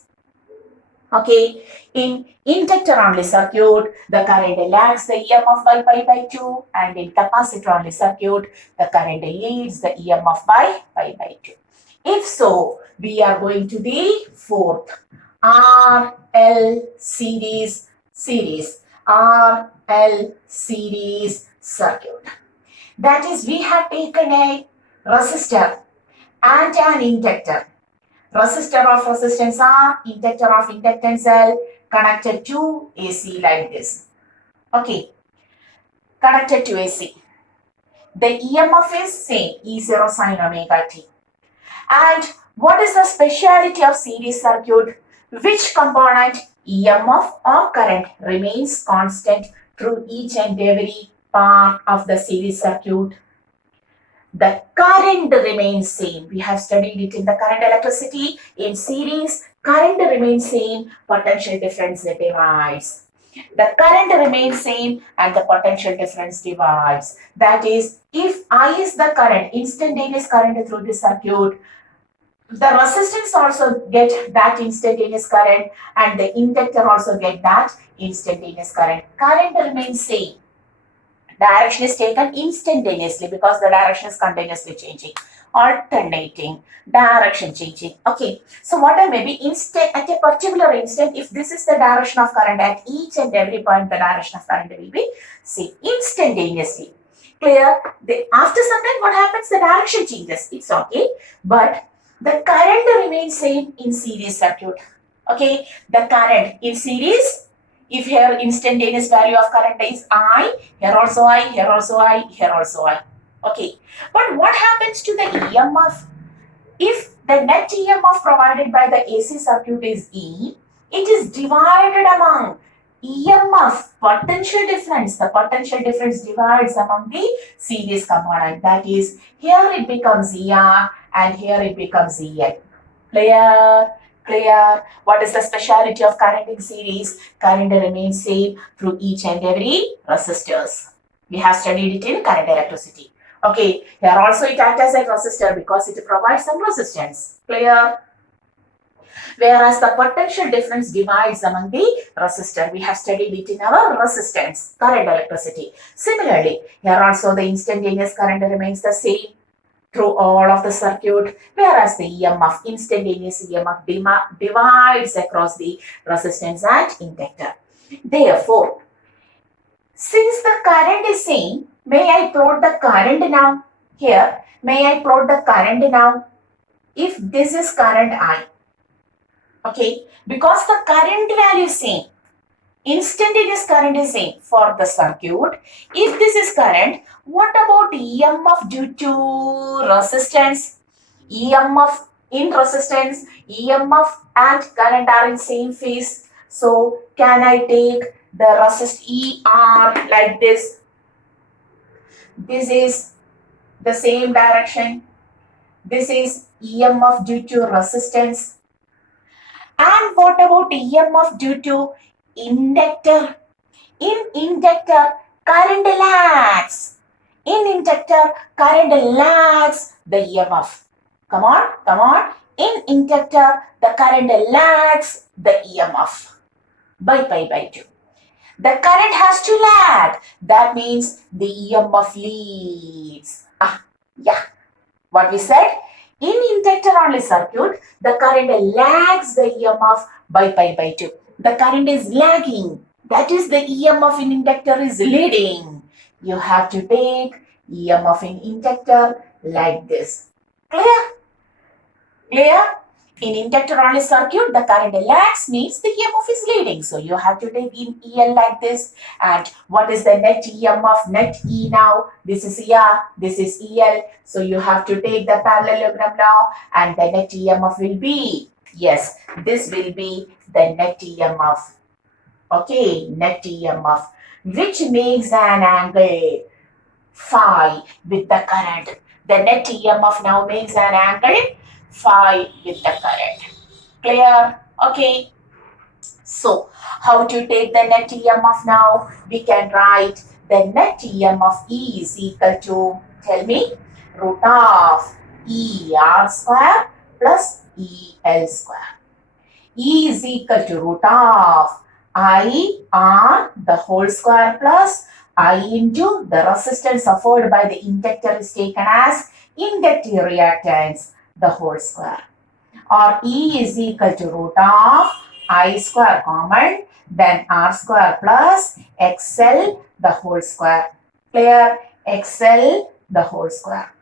Okay, in inductor only circuit, the current lags the EMF by pi by 2, and in capacitor only circuit, the current leads the EMF by pi by 2. If so, we are going to the fourth RL series circuit. That is, we have taken a resistor and an inductor. Resistor of resistance R, inductor of inductance L, connected to AC like this. Okay, connected to AC. The EMF is same, E0 sin omega t. And what is the speciality of series circuit? Which component, EMF or current, remains constant through each and every part of the series circuit? The current remains same. We have studied it in the current electricity. In series, current remains same, potential difference divides. The current remains same and the potential difference divides. That is, if I is the current, instantaneous current through the circuit, the resistance also get that instantaneous current and the inductor also get that instantaneous current. Current remains same. Direction is taken instantaneously because the direction is continuously changing, alternating, direction changing. Okay, so what I may be at a particular instant, if this is the direction of current at each and every point, the direction of current will be same instantaneously. Clear? After some time, what happens? The direction changes. It's okay, but the current remains same in series circuit. Okay, the current in series. If here instantaneous value of current is I, here also I, here also I, here also I. Okay. But what happens to the EMF? If the net EMF provided by the AC circuit is E, it is divided among EMF, potential difference. The potential difference divides among the series component. That is, here it becomes ER and here it becomes EL. Clear? Clear? What is the speciality of current in series? Current remains same through each and every resistors. We have studied it in current electricity. Okay, here also it acts as a resistor because it provides some resistance. Clear? Whereas the potential difference divides among the resistor. We have studied it in our resistance, current electricity. Similarly, here also the instantaneous current remains the same through all of the circuit, whereas the EMF, instantaneous EMF, divides across the resistance and inductor. Therefore, since the current is same, may I plot the current now? Here, may I plot the current now? If this is current I, okay, because the current value is same, instantaneous current is same for the circuit. If this is current, what about EMF due to resistance? EMF in resistance, EMF and current are in same phase. So can I take the resist ER like this? This is the same direction. This is EMF due to resistance. And what about EMF due to inductor? In inductor, current lags. In inductor, current lags the EMF. Come on, come on. In inductor, the current lags the EMF by pi by 2. The current has to lag. That means the EMF leads. Yeah. What we said? In inductor only circuit, the current lags the EMF by pi by 2. The current is lagging. That is the EMF in inductor is leading. You have to take EMF in inductor like this. Clear? Clear? In inductor only circuit, the current lags means the EMF is leading. So you have to take in EL like this. And what is the net EMF? Net E now. This is ER. This is EL. So you have to take the parallelogram now. And the net EMF will be, yes, this will be the net EMF. Okay, net EMF, which makes an angle phi with the current. The net EMF now makes an angle phi with the current. Clear? Okay. So, how to take the net EMF now? We can write the net EMF E is equal to, tell me, root of ER square plus EL square. E is equal to root of IR the whole square plus I into the resistance offered by the inductor is taken as inductive reactance the whole square. Or E is equal to root of I square common, then R square plus XL the whole square. Clear? XL the whole square.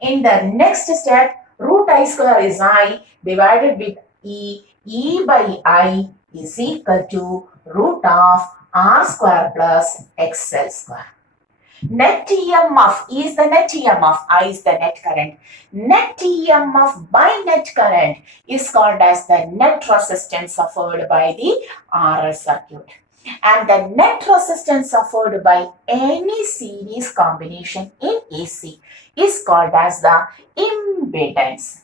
In the next step, root I square is I divided with E. E by I is equal to root of R square plus XL square. Net EMF is the net EMF, I is the net current. Net EMF by net current is called as the net resistance offered by the RL circuit. And the net resistance offered by any series combination in AC is called as the impedance.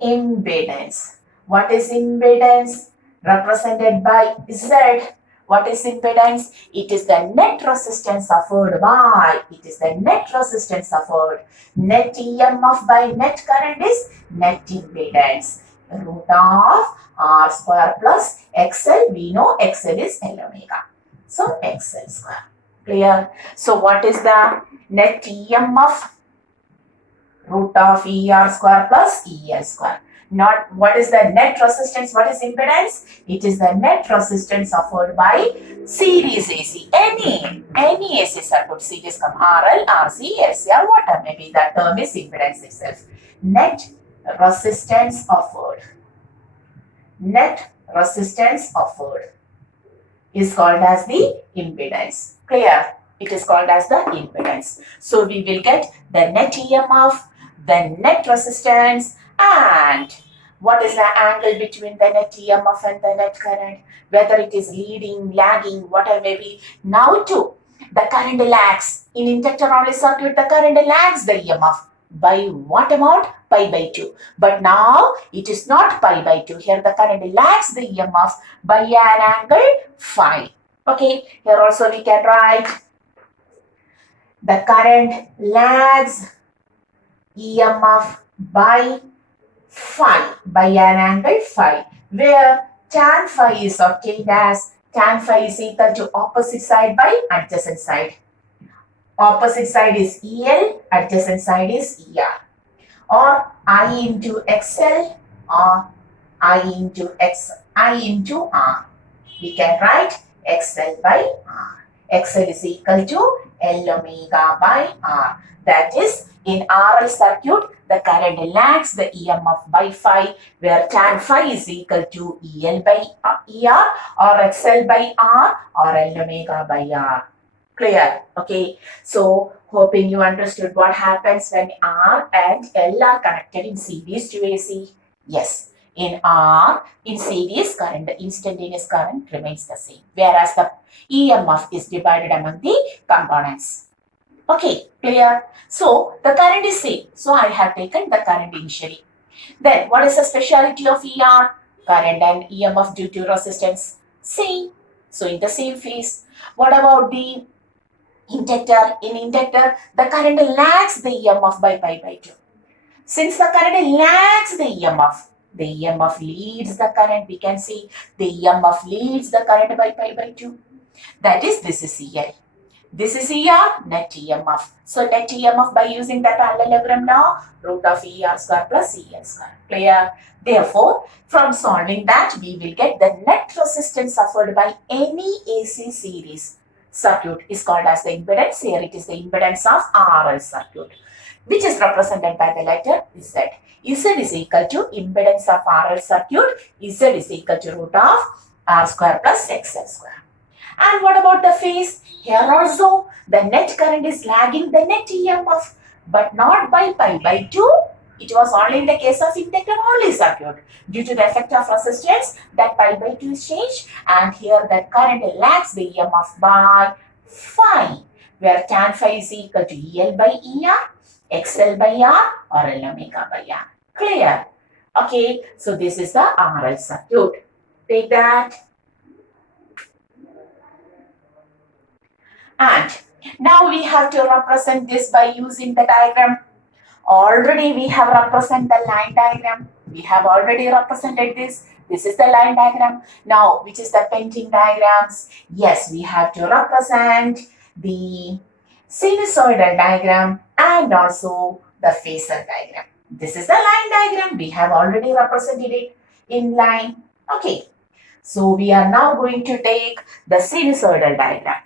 Impedance. What is impedance? Represented by Z. What is impedance? It is the net resistance offered by, it is the net resistance offered. Net EMF by net current is net impedance. Root of R square plus XL, we know XL is L omega. So XL square. Clear? So what is the net EMF? Root of ER square plus EL square. Not what is the net resistance, what is impedance? It is the net resistance offered by series AC. Any AC circuit, series come RL, RC, LC or whatever may be, that term is impedance itself. Net resistance offered. Net resistance offered is called as the impedance. Clear? It is called as the impedance. So we will get the net EMF, the net resistance, and what is the angle between the net EMF and the net current, whether it is leading, lagging, whatever may be. Now too, the current lags. In inductor only circuit, the current lags the EMF. By what amount? Pi by 2. But now it is not pi by 2. Here the current lags the EMF by an angle phi. Okay, here also we can write the current lags EMF by phi, by an angle phi, where tan phi is obtained as tan phi is equal to opposite side by adjacent side. Opposite side is EL, adjacent side is ER. Or I into XL or I into R. We can write XL by R. XL is equal to L omega by R. That is, in RL circuit, the current lags the EMF by phi, where tan phi is equal to EL by ER or XL by R or L omega by R. Clear? Okay. So, hoping you understood what happens when R and L are connected in series to AC. Yes. In R, in series current, the instantaneous current remains the same, whereas the EMF is divided among the components. Okay, clear? So the current is same. So I have taken the current initially. Then what is the speciality of ER? Current and EMF due to resistance. Same. So in the same phase. What about the inductor? In inductor, the current lags the EMF by pi by 2. Since the current lags the EMF leads the current. We can see the EMF leads the current by pi by 2. That is, this is EL. This is ER, net EMF. So net EMF by using that parallelogram law, root of ER square plus EL square. Clear? Therefore, from solving that, we will get the net resistance suffered by any AC series circuit is called as the impedance. Here it is the impedance of RL circuit, which is represented by the letter Z. Z is equal to impedance of RL circuit. Z is equal to root of R square plus XL square. And what about the phase? Here also, the net current is lagging the net EMF, but not by pi by 2. It was only in the case of inductor only circuit. Due to the effect of resistance, that pi by 2 is changed, and here the current lags the EMF by phi, where tan phi is equal to EL by ER, XL by R, or L omega by R. Clear? Okay, so this is the RL circuit. Take that. And now we have to represent this by using the diagram. Already we have represented the line diagram. We have already represented this. This is the line diagram. Now, which is the painting diagrams? Yes, we have to represent the sinusoidal diagram and also the phasor diagram. This is the line diagram. We have already represented it in line. Okay. So, we are now going to take the sinusoidal diagram.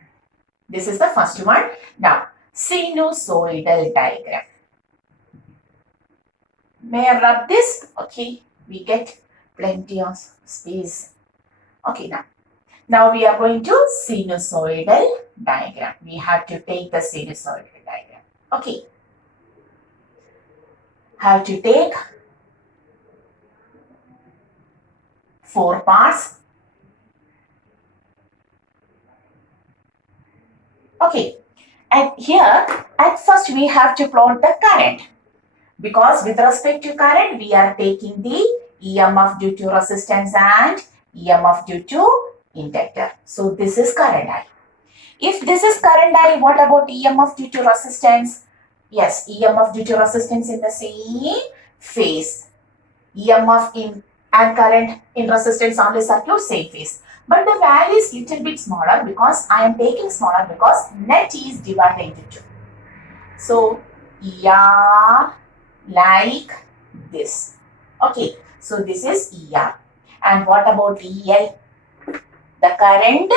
This is the first one. Now, sinusoidal diagram. May I rub this? Okay, we get plenty of space. Okay, now we are going to sinusoidal diagram. We have to take the sinusoidal diagram. Okay, have to take 4 parts. Okay, and here at first we have to plot the current, because with respect to current we are taking the EMF due to resistance and EMF due to inductor. So this is current I. If this is current I, what about EMF due to resistance? Yes, EMF due to resistance in the same phase. EMF in and current in resistance only circuit same phase. But the value is little bit smaller because I am taking smaller because net is divided into 2. So ER like this. Okay, so this is ER. And what about EL? The current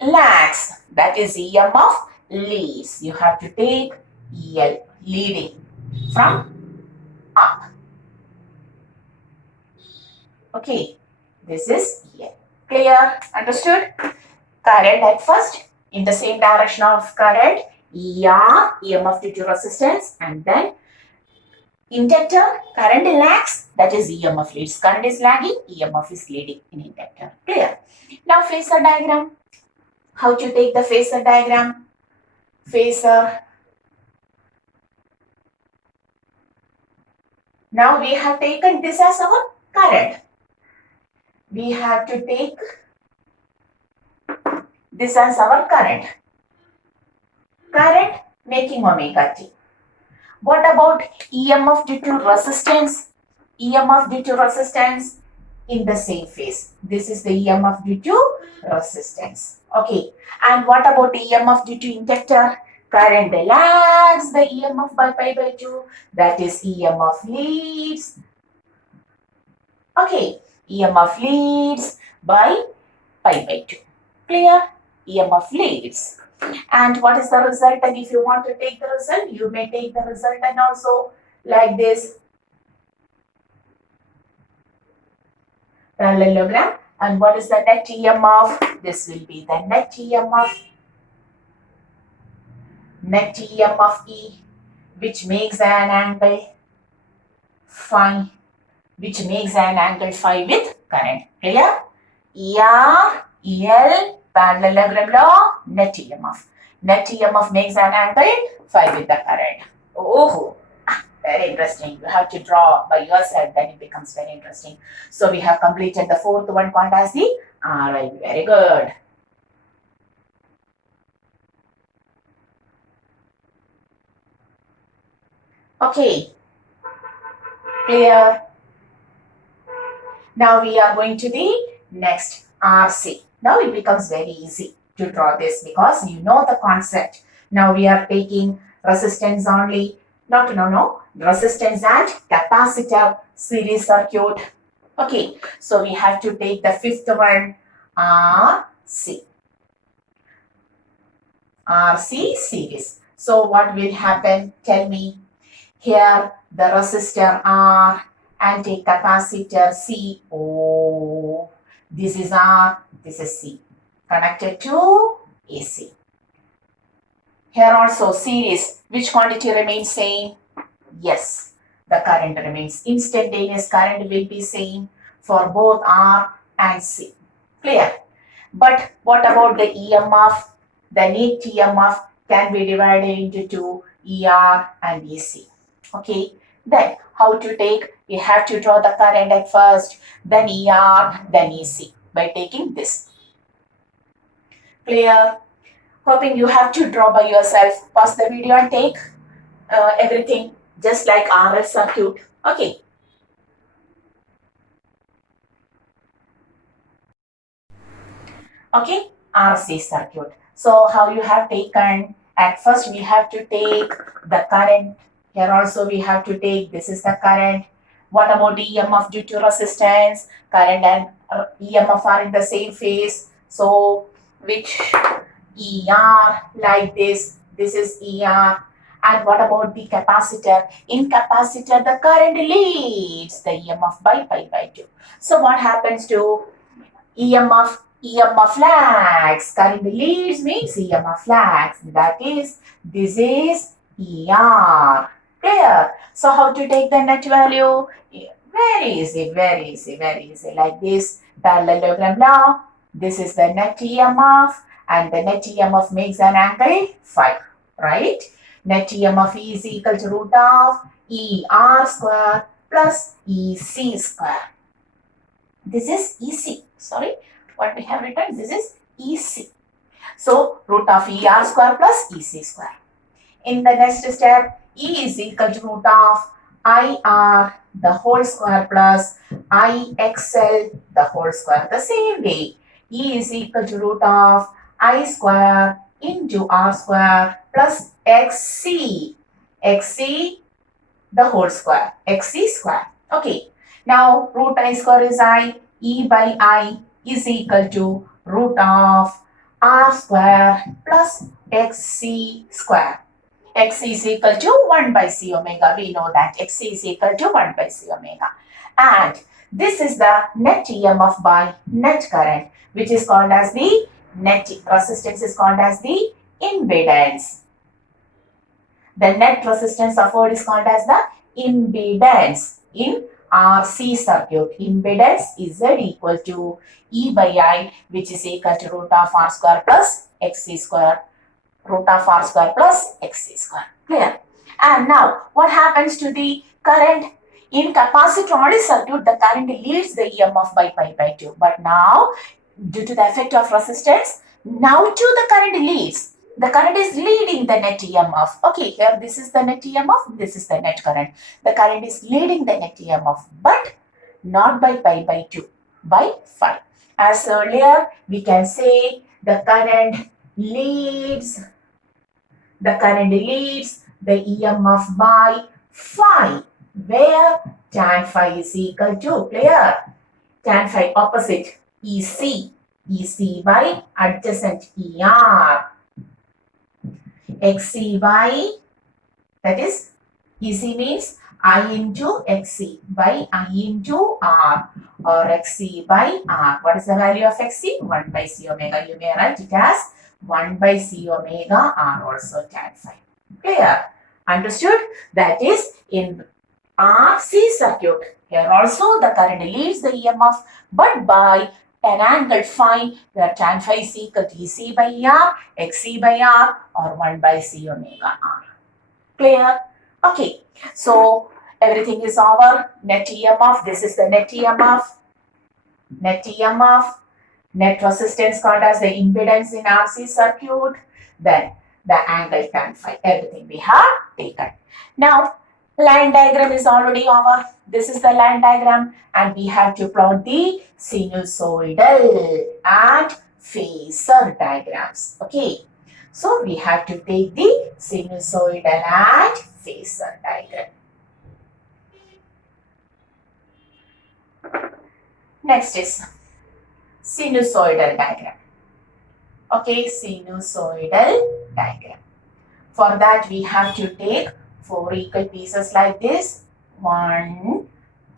lags, that is EMF leads. You have to take EL, leading from up. Okay, this is EL. Clear? Understood? Current at first in the same direction of current, ER, EMF due to resistance, and then inductor, current lags, that is EMF leads. Current is lagging, EMF is leading in inductor. Clear? Now phasor diagram. How to take the phasor diagram? Phasor. Now we have taken this as our current. We have to take this as our current. Current making omega t. What about EMF due to resistance? EMF due to resistance in the same phase. This is the EMF due to resistance. Okay. And what about EMF due to inductor? Current lags the EMF by pi by 2. That is EMF leads. Okay. EMF leads by pi by 2. Clear? EMF leads. And what is the result? And if you want to take the result, you may take the result and also like this parallelogram. And what is the net EMF? This will be the net EMF. Net EMF E, which makes an angle phi, with current. Clear? ER, EL, Parallelogram law, net EMF. Net EMF makes an angle phi with the current. Oh, very interesting. You have to draw by yourself, then it becomes very interesting. So we have completed the fourth one called as the RI. Very good. Okay, clear? Now we are going to the next RC. Now it becomes very easy to draw this because you know the concept. Now we are taking resistance only. No. Resistance and capacitor series circuit. Okay, so we have to take the fifth one, RC. RC series. So what will happen? Tell me. Here the resistor R and a capacitor C. Oh, this is R, this is C. Connected to AC. Here also series. Which quantity remains same? Yes, the current remains. Instantaneous current will be same for both R and C. Clear? But what about the EMF? The net EMF can be divided into two, ER and EC. Okay, then how to take? We have to draw the current at first, then ER, then EC by taking this. Clear? Hoping you have to draw by yourself. Pause the video and take everything just like RL circuit. Okay. Okay, RC circuit. So how you have taken? At first we have to take the current. Here also we have to take, this is the current. What about EMF due to resistance? Current and EMF are in the same phase. So which ER like this? This is ER. And what about the capacitor? In capacitor, the current leads the EMF by pi by 2. So what happens to EMF? EMF lags. Current leads means EMF lags. That is, this is ER. Clear? So how to take the net value? Very easy. Like this, parallelogram law. This is the net EMF and the net EMF makes an angle phi, right? Net EMF is equal to root of ER square plus EC square. This is EC. Sorry, what we have written? This is EC. So root of ER square plus EC square. In the next step, E is equal to root of IR the whole square plus IXL the whole square. The same way, E is equal to root of I square into R square plus XC. XC the whole square. XC square. Okay. Now root I square is I. E by I is equal to root of R square plus XC square. X is equal to 1 by C omega. We know that X is equal to 1 by C omega. And this is the net EMF by net current, which is called as the net resistance is called as the impedance. The net resistance offered is called as the impedance. In RC circuit, impedance is Z equal to E by I, which is equal to root of R square plus XC square. Root of R square plus XC square. Clear? And now, what happens to the current? In capacitor only circuit, the current leads the EMF by pi by 2. But now, due to the effect of resistance, now too the current leads. The current is leading the net EMF. Okay, here this is the net EMF, this is the net current. The current is leading the net EMF, but not by pi by 2, by phi. As earlier, we can say the current leads the EMF by phi, where tan phi is equal to, clear? Tan phi opposite EC, EC by adjacent ER, XC by, that is, EC means I into XC by I into R, or XC by R. What is the value of XC? 1 by C omega. You may write it as 1 by C omega R also tan phi. Clear? Understood? That is in RC circuit. Here also the current leads the EMF, but by an angle phi where tan phi is equal to EC by R, XC by R, or 1 by C omega R. Clear? Okay. So everything is over. Net EMF. This is the net EMF. Net EMF. Net resistance called as the impedance in RC circuit. Then the angle tan phi. Everything we have taken. Now line diagram is already over. This is the line diagram and we have to plot the sinusoidal and phasor diagrams. Okay. So we have to take the sinusoidal and phasor diagram. Next is sinusoidal diagram. Okay, sinusoidal diagram. For that we have to take 4 equal pieces like this. 1,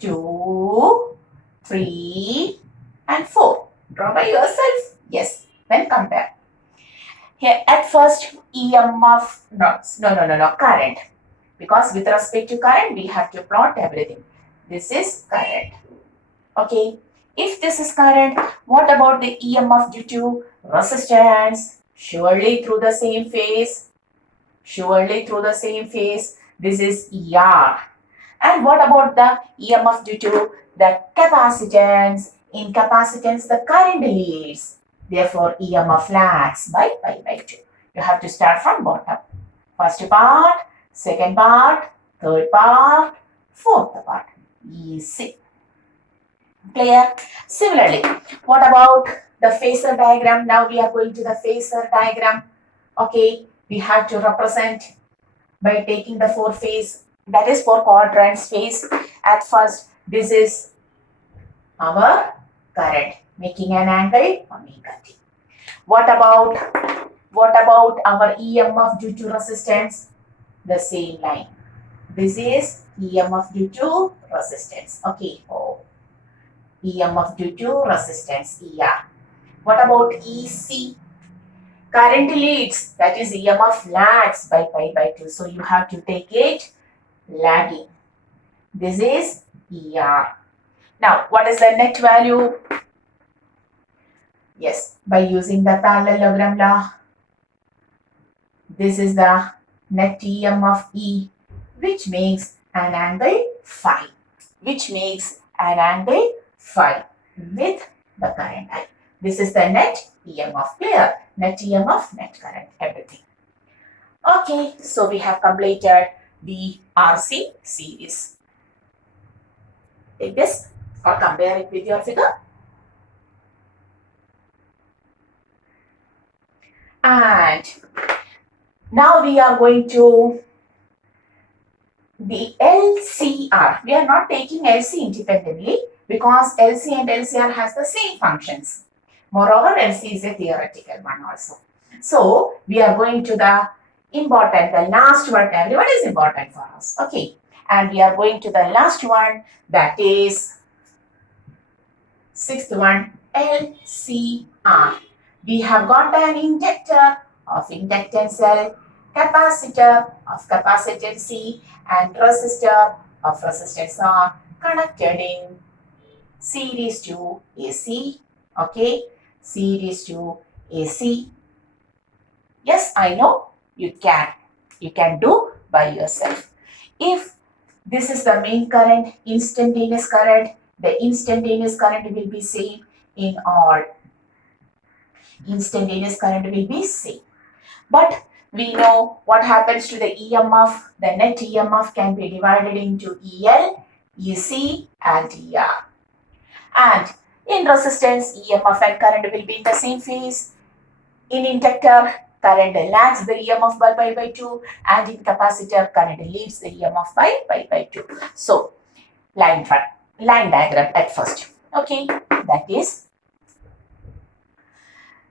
2, 3 and 4. Draw by yourself. Yes, then compare. Here at first EMF, no, current. Because with respect to current, we have to plot everything. This is current. Okay. If this is current, what about the EMF due to resistance? Surely through the same phase. Surely through the same phase. This is ER. And what about the EMF due to the capacitance? In capacitance, the current leads. Therefore, EMF lags by pi by 2. You have to start from bottom. First part, second part, third part, fourth part. Easy. Clear? Similarly, what about the phasor diagram? Now we are going to the phasor diagram. Okay, we have to represent by taking the 4 phase, that is 4 quadrants phase. At first, this is our current, making an angle omega t. What about our EMF due to resistance? The same line. This is EMF due to resistance. Okay. Oh. EMF due to resistance, ER. What about EC? Current leads, that is EMF lags by pi by 2. So you have to take it lagging. This is ER. Now, what is the net value? Yes, by using the parallelogram law. This is the net EMF E, which makes an angle phi. Which makes an angle phi with the current I. This is the net EMF. Clear? Net EMF, net current, everything. Okay, so we have completed the RC series. Take this or compare it with your figure. And now we are going to the LCR. We are not taking LC independently because LC and LCR has the same functions. Moreover, LC is a theoretical one also. So, we are going to the important, the last one. Everyone is important for us. Okay. And we are going to the last one, that is 6th one, LCR. We have got an inductor of inductance L, capacitor of capacitance C, and resistor of resistance R connected in series to AC. Okay, series to AC. Yes, I know you can do by yourself. If this is the main current, instantaneous current, the instantaneous current will be same in all. Instantaneous current will be same. But we know what happens to the EMF. The net EMF can be divided into EL, EC and ER. And in resistance, EMF and current will be in the same phase. In inductor, current lags the EMF by pi by 2, and in capacitor, current leads the EMF by pi by 2. So, line diagram at first. Okay, that is,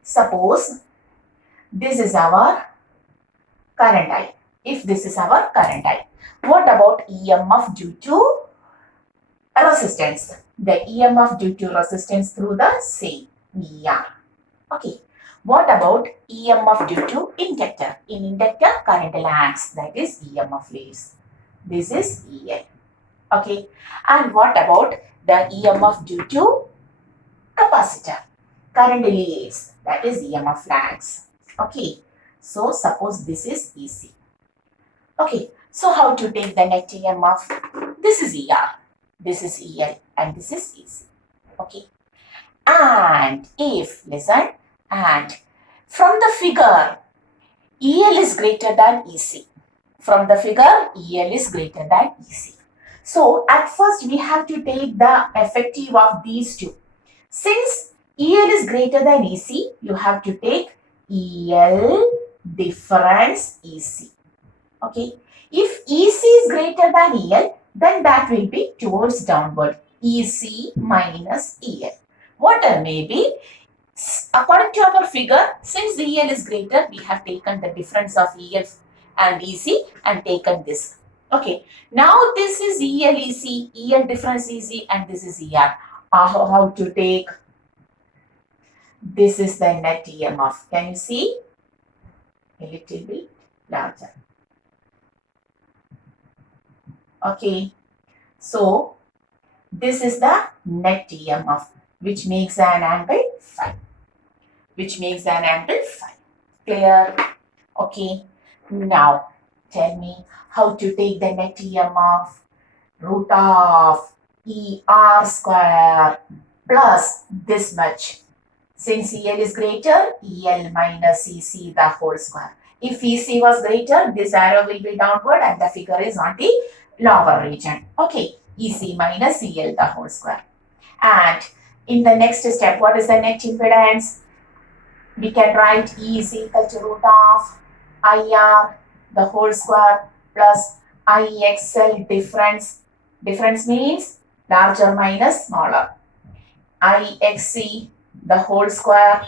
suppose this is our current I. If this is our current I, what about EMF due to resistance? The EMF due to resistance through the same ER. Okay. What about EMF due to inductor? In inductor, current lags, that is EMF leads. This is EL. Okay. And what about the EMF due to capacitor. Current leads, that is EMF lags. Okay, so suppose this is EC. Okay, so how to take the net EMF? This is ER, this is EL, and this is EC. Okay, and if, listen, and from the figure, EL is greater than EC. From the figure, EL is greater than EC. So at first we have to take the effective of these two. Since EL is greater than EC, you have to take EL difference EC. Okay. If EC is greater than EL, then that will be towards downward. EC minus EL. Whatever may be, according to our figure, since EL is greater, we have taken the difference of EL and EC and taken this. Okay. Now this is EL EC, EL difference EC, and this is ER. How to take? This is the net EMF. Can you see? A little bit larger. Okay. So this is the net EMF, which makes an angle phi. Which makes an angle phi. Clear? Okay. Now tell me how to take the net EMF. Root of ER square plus this much. Since EL is greater, EL minus EC the whole square. If EC was greater, this arrow will be downward and the figure is on the lower region. Okay, EC minus EL the whole square. And in the next step, what is the net impedance? We can write E is equal to root of IR the whole square plus IXL difference. Difference means larger minus smaller. IXC the whole square.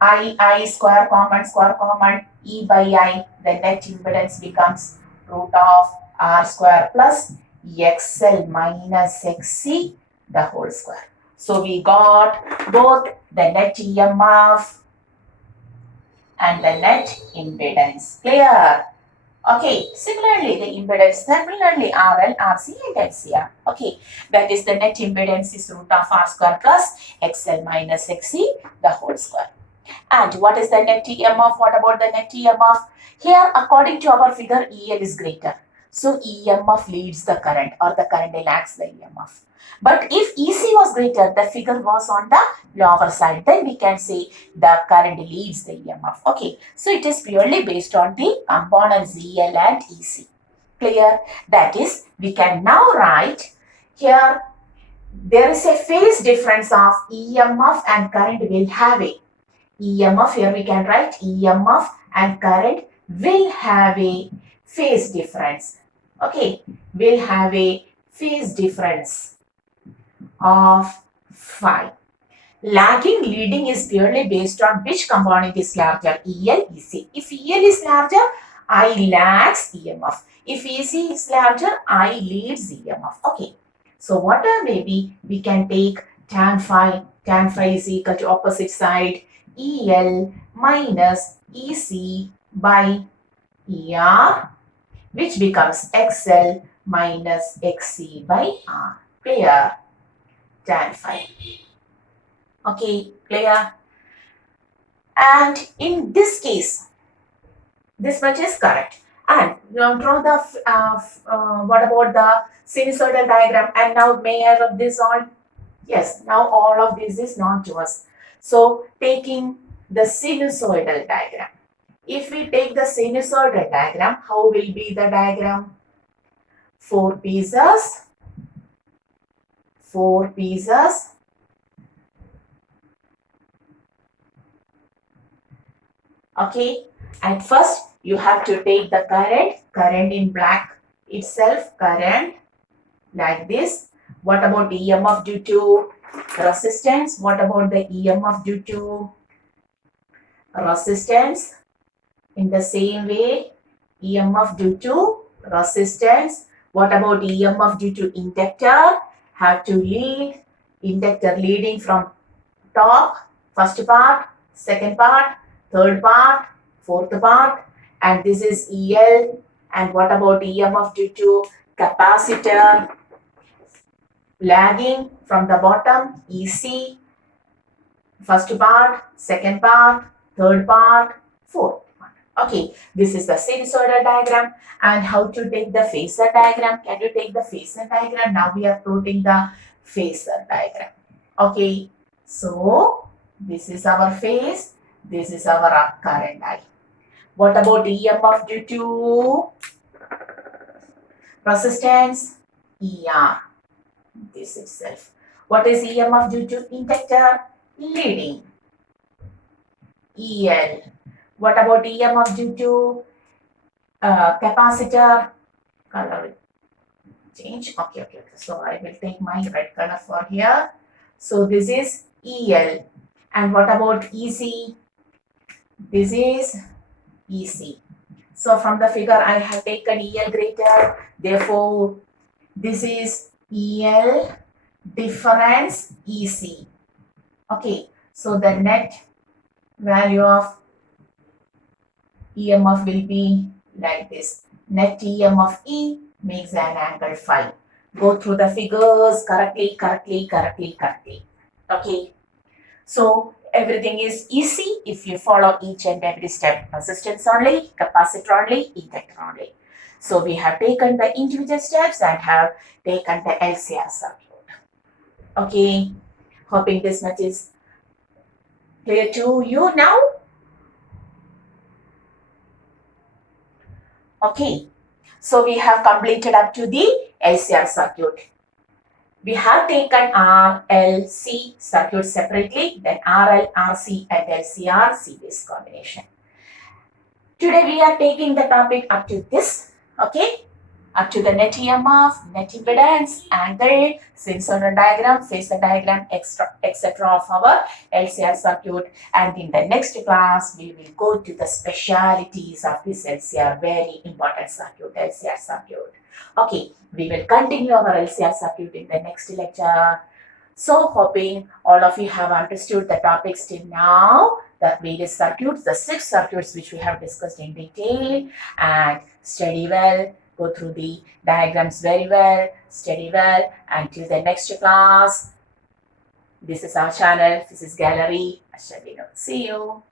I square common, E by I, the net impedance becomes root of R square plus XL minus XC the whole square. So we got both the net EMF and the net impedance. Clear? Okay, similarly the impedance, similarly RL, RC and LCR. Okay, that is the net impedance is root of R square plus XL minus XC the whole square. And what is the net EMF? What about the net EMF? Here, according to our figure, EL is greater. So EMF leads the current or the current lags the EMF. But if EC was greater, the figure was on the lower side, then we can say the current leads the EMF. Okay, so it is purely based on the components EL and EC. Clear? That is, we can now write here, there is a phase difference of EMF and current will have a EMF, here we can write EMF and current will have a phase difference. Okay, will have a phase difference of phi. Lagging leading is purely based on which component is larger, EL, EC. If EL is larger, I lags EMF. If EC is larger, I leads EMF. Okay, so whatever may be, we can take tan phi is equal to opposite side, EL minus EC by ER, which becomes XL minus XC by R. Clear? Tan phi. Okay, clear? And in this case, this much is correct. And draw the, what about the sinusoidal diagram? And now may I rub this on? Yes, now all of this is known to us. So, taking the sinusoidal diagram. If we take the sinusoidal diagram, how will be the diagram? Four pieces. Okay, at first you have to take the current in black itself, current like this. What about EMF due to resistance? What about the EMF due to resistance? In the same way, EMF due to resistance. What about EMF due to inductor? Have to lead, inductor leading from top, first part, second part, third part, fourth part, and this is EL. And what about EMF due to capacitor? Lagging from the bottom, EC, First part, second part, third part, fourth part. Okay, this is the sinusoidal diagram. And how to take the phasor diagram? Can you take the phasor diagram? Now we are plotting the phasor diagram. Okay, so this is our phase, this is our current I. What about EMF due to resistance? ER, this itself. What is EMF due to inductor? Leading, EL. What about EMF due to capacitor? Color change. Okay. So I will take my red color for here. So this is EL. And what about EC? This is EC. So from the figure I have taken EL greater. Therefore, this is EL difference EC. Okay. So the net value of EMF will be like this. Net EMF E makes an angle phi. Go through the figures correctly. Okay. So everything is easy if you follow each and every step. Resistance only, capacitor only, inductor only. So we have taken the individual steps and have taken the LCR circuit. Okay. Hoping this much is clear to you now. Okay, so we have completed up to the LCR circuit. We have taken RLC circuit separately, then RL, RC and LCR series combination. Today we are taking the topic up to this, okay? Up to the net EMF, net impedance, angle, sinusoidal diagram, phasor diagram, etc. of our LCR circuit. And in the next class, we will go to the specialities of this LCR, very important circuit, LCR circuit. Okay, we will continue our LCR circuit in the next lecture. So, hoping all of you have understood the topics till now, the various circuits, the 6 circuits which we have discussed in detail, and study well. Go through the diagrams very well, study well. Until the next class, this is our channel, this is Gallery. See you.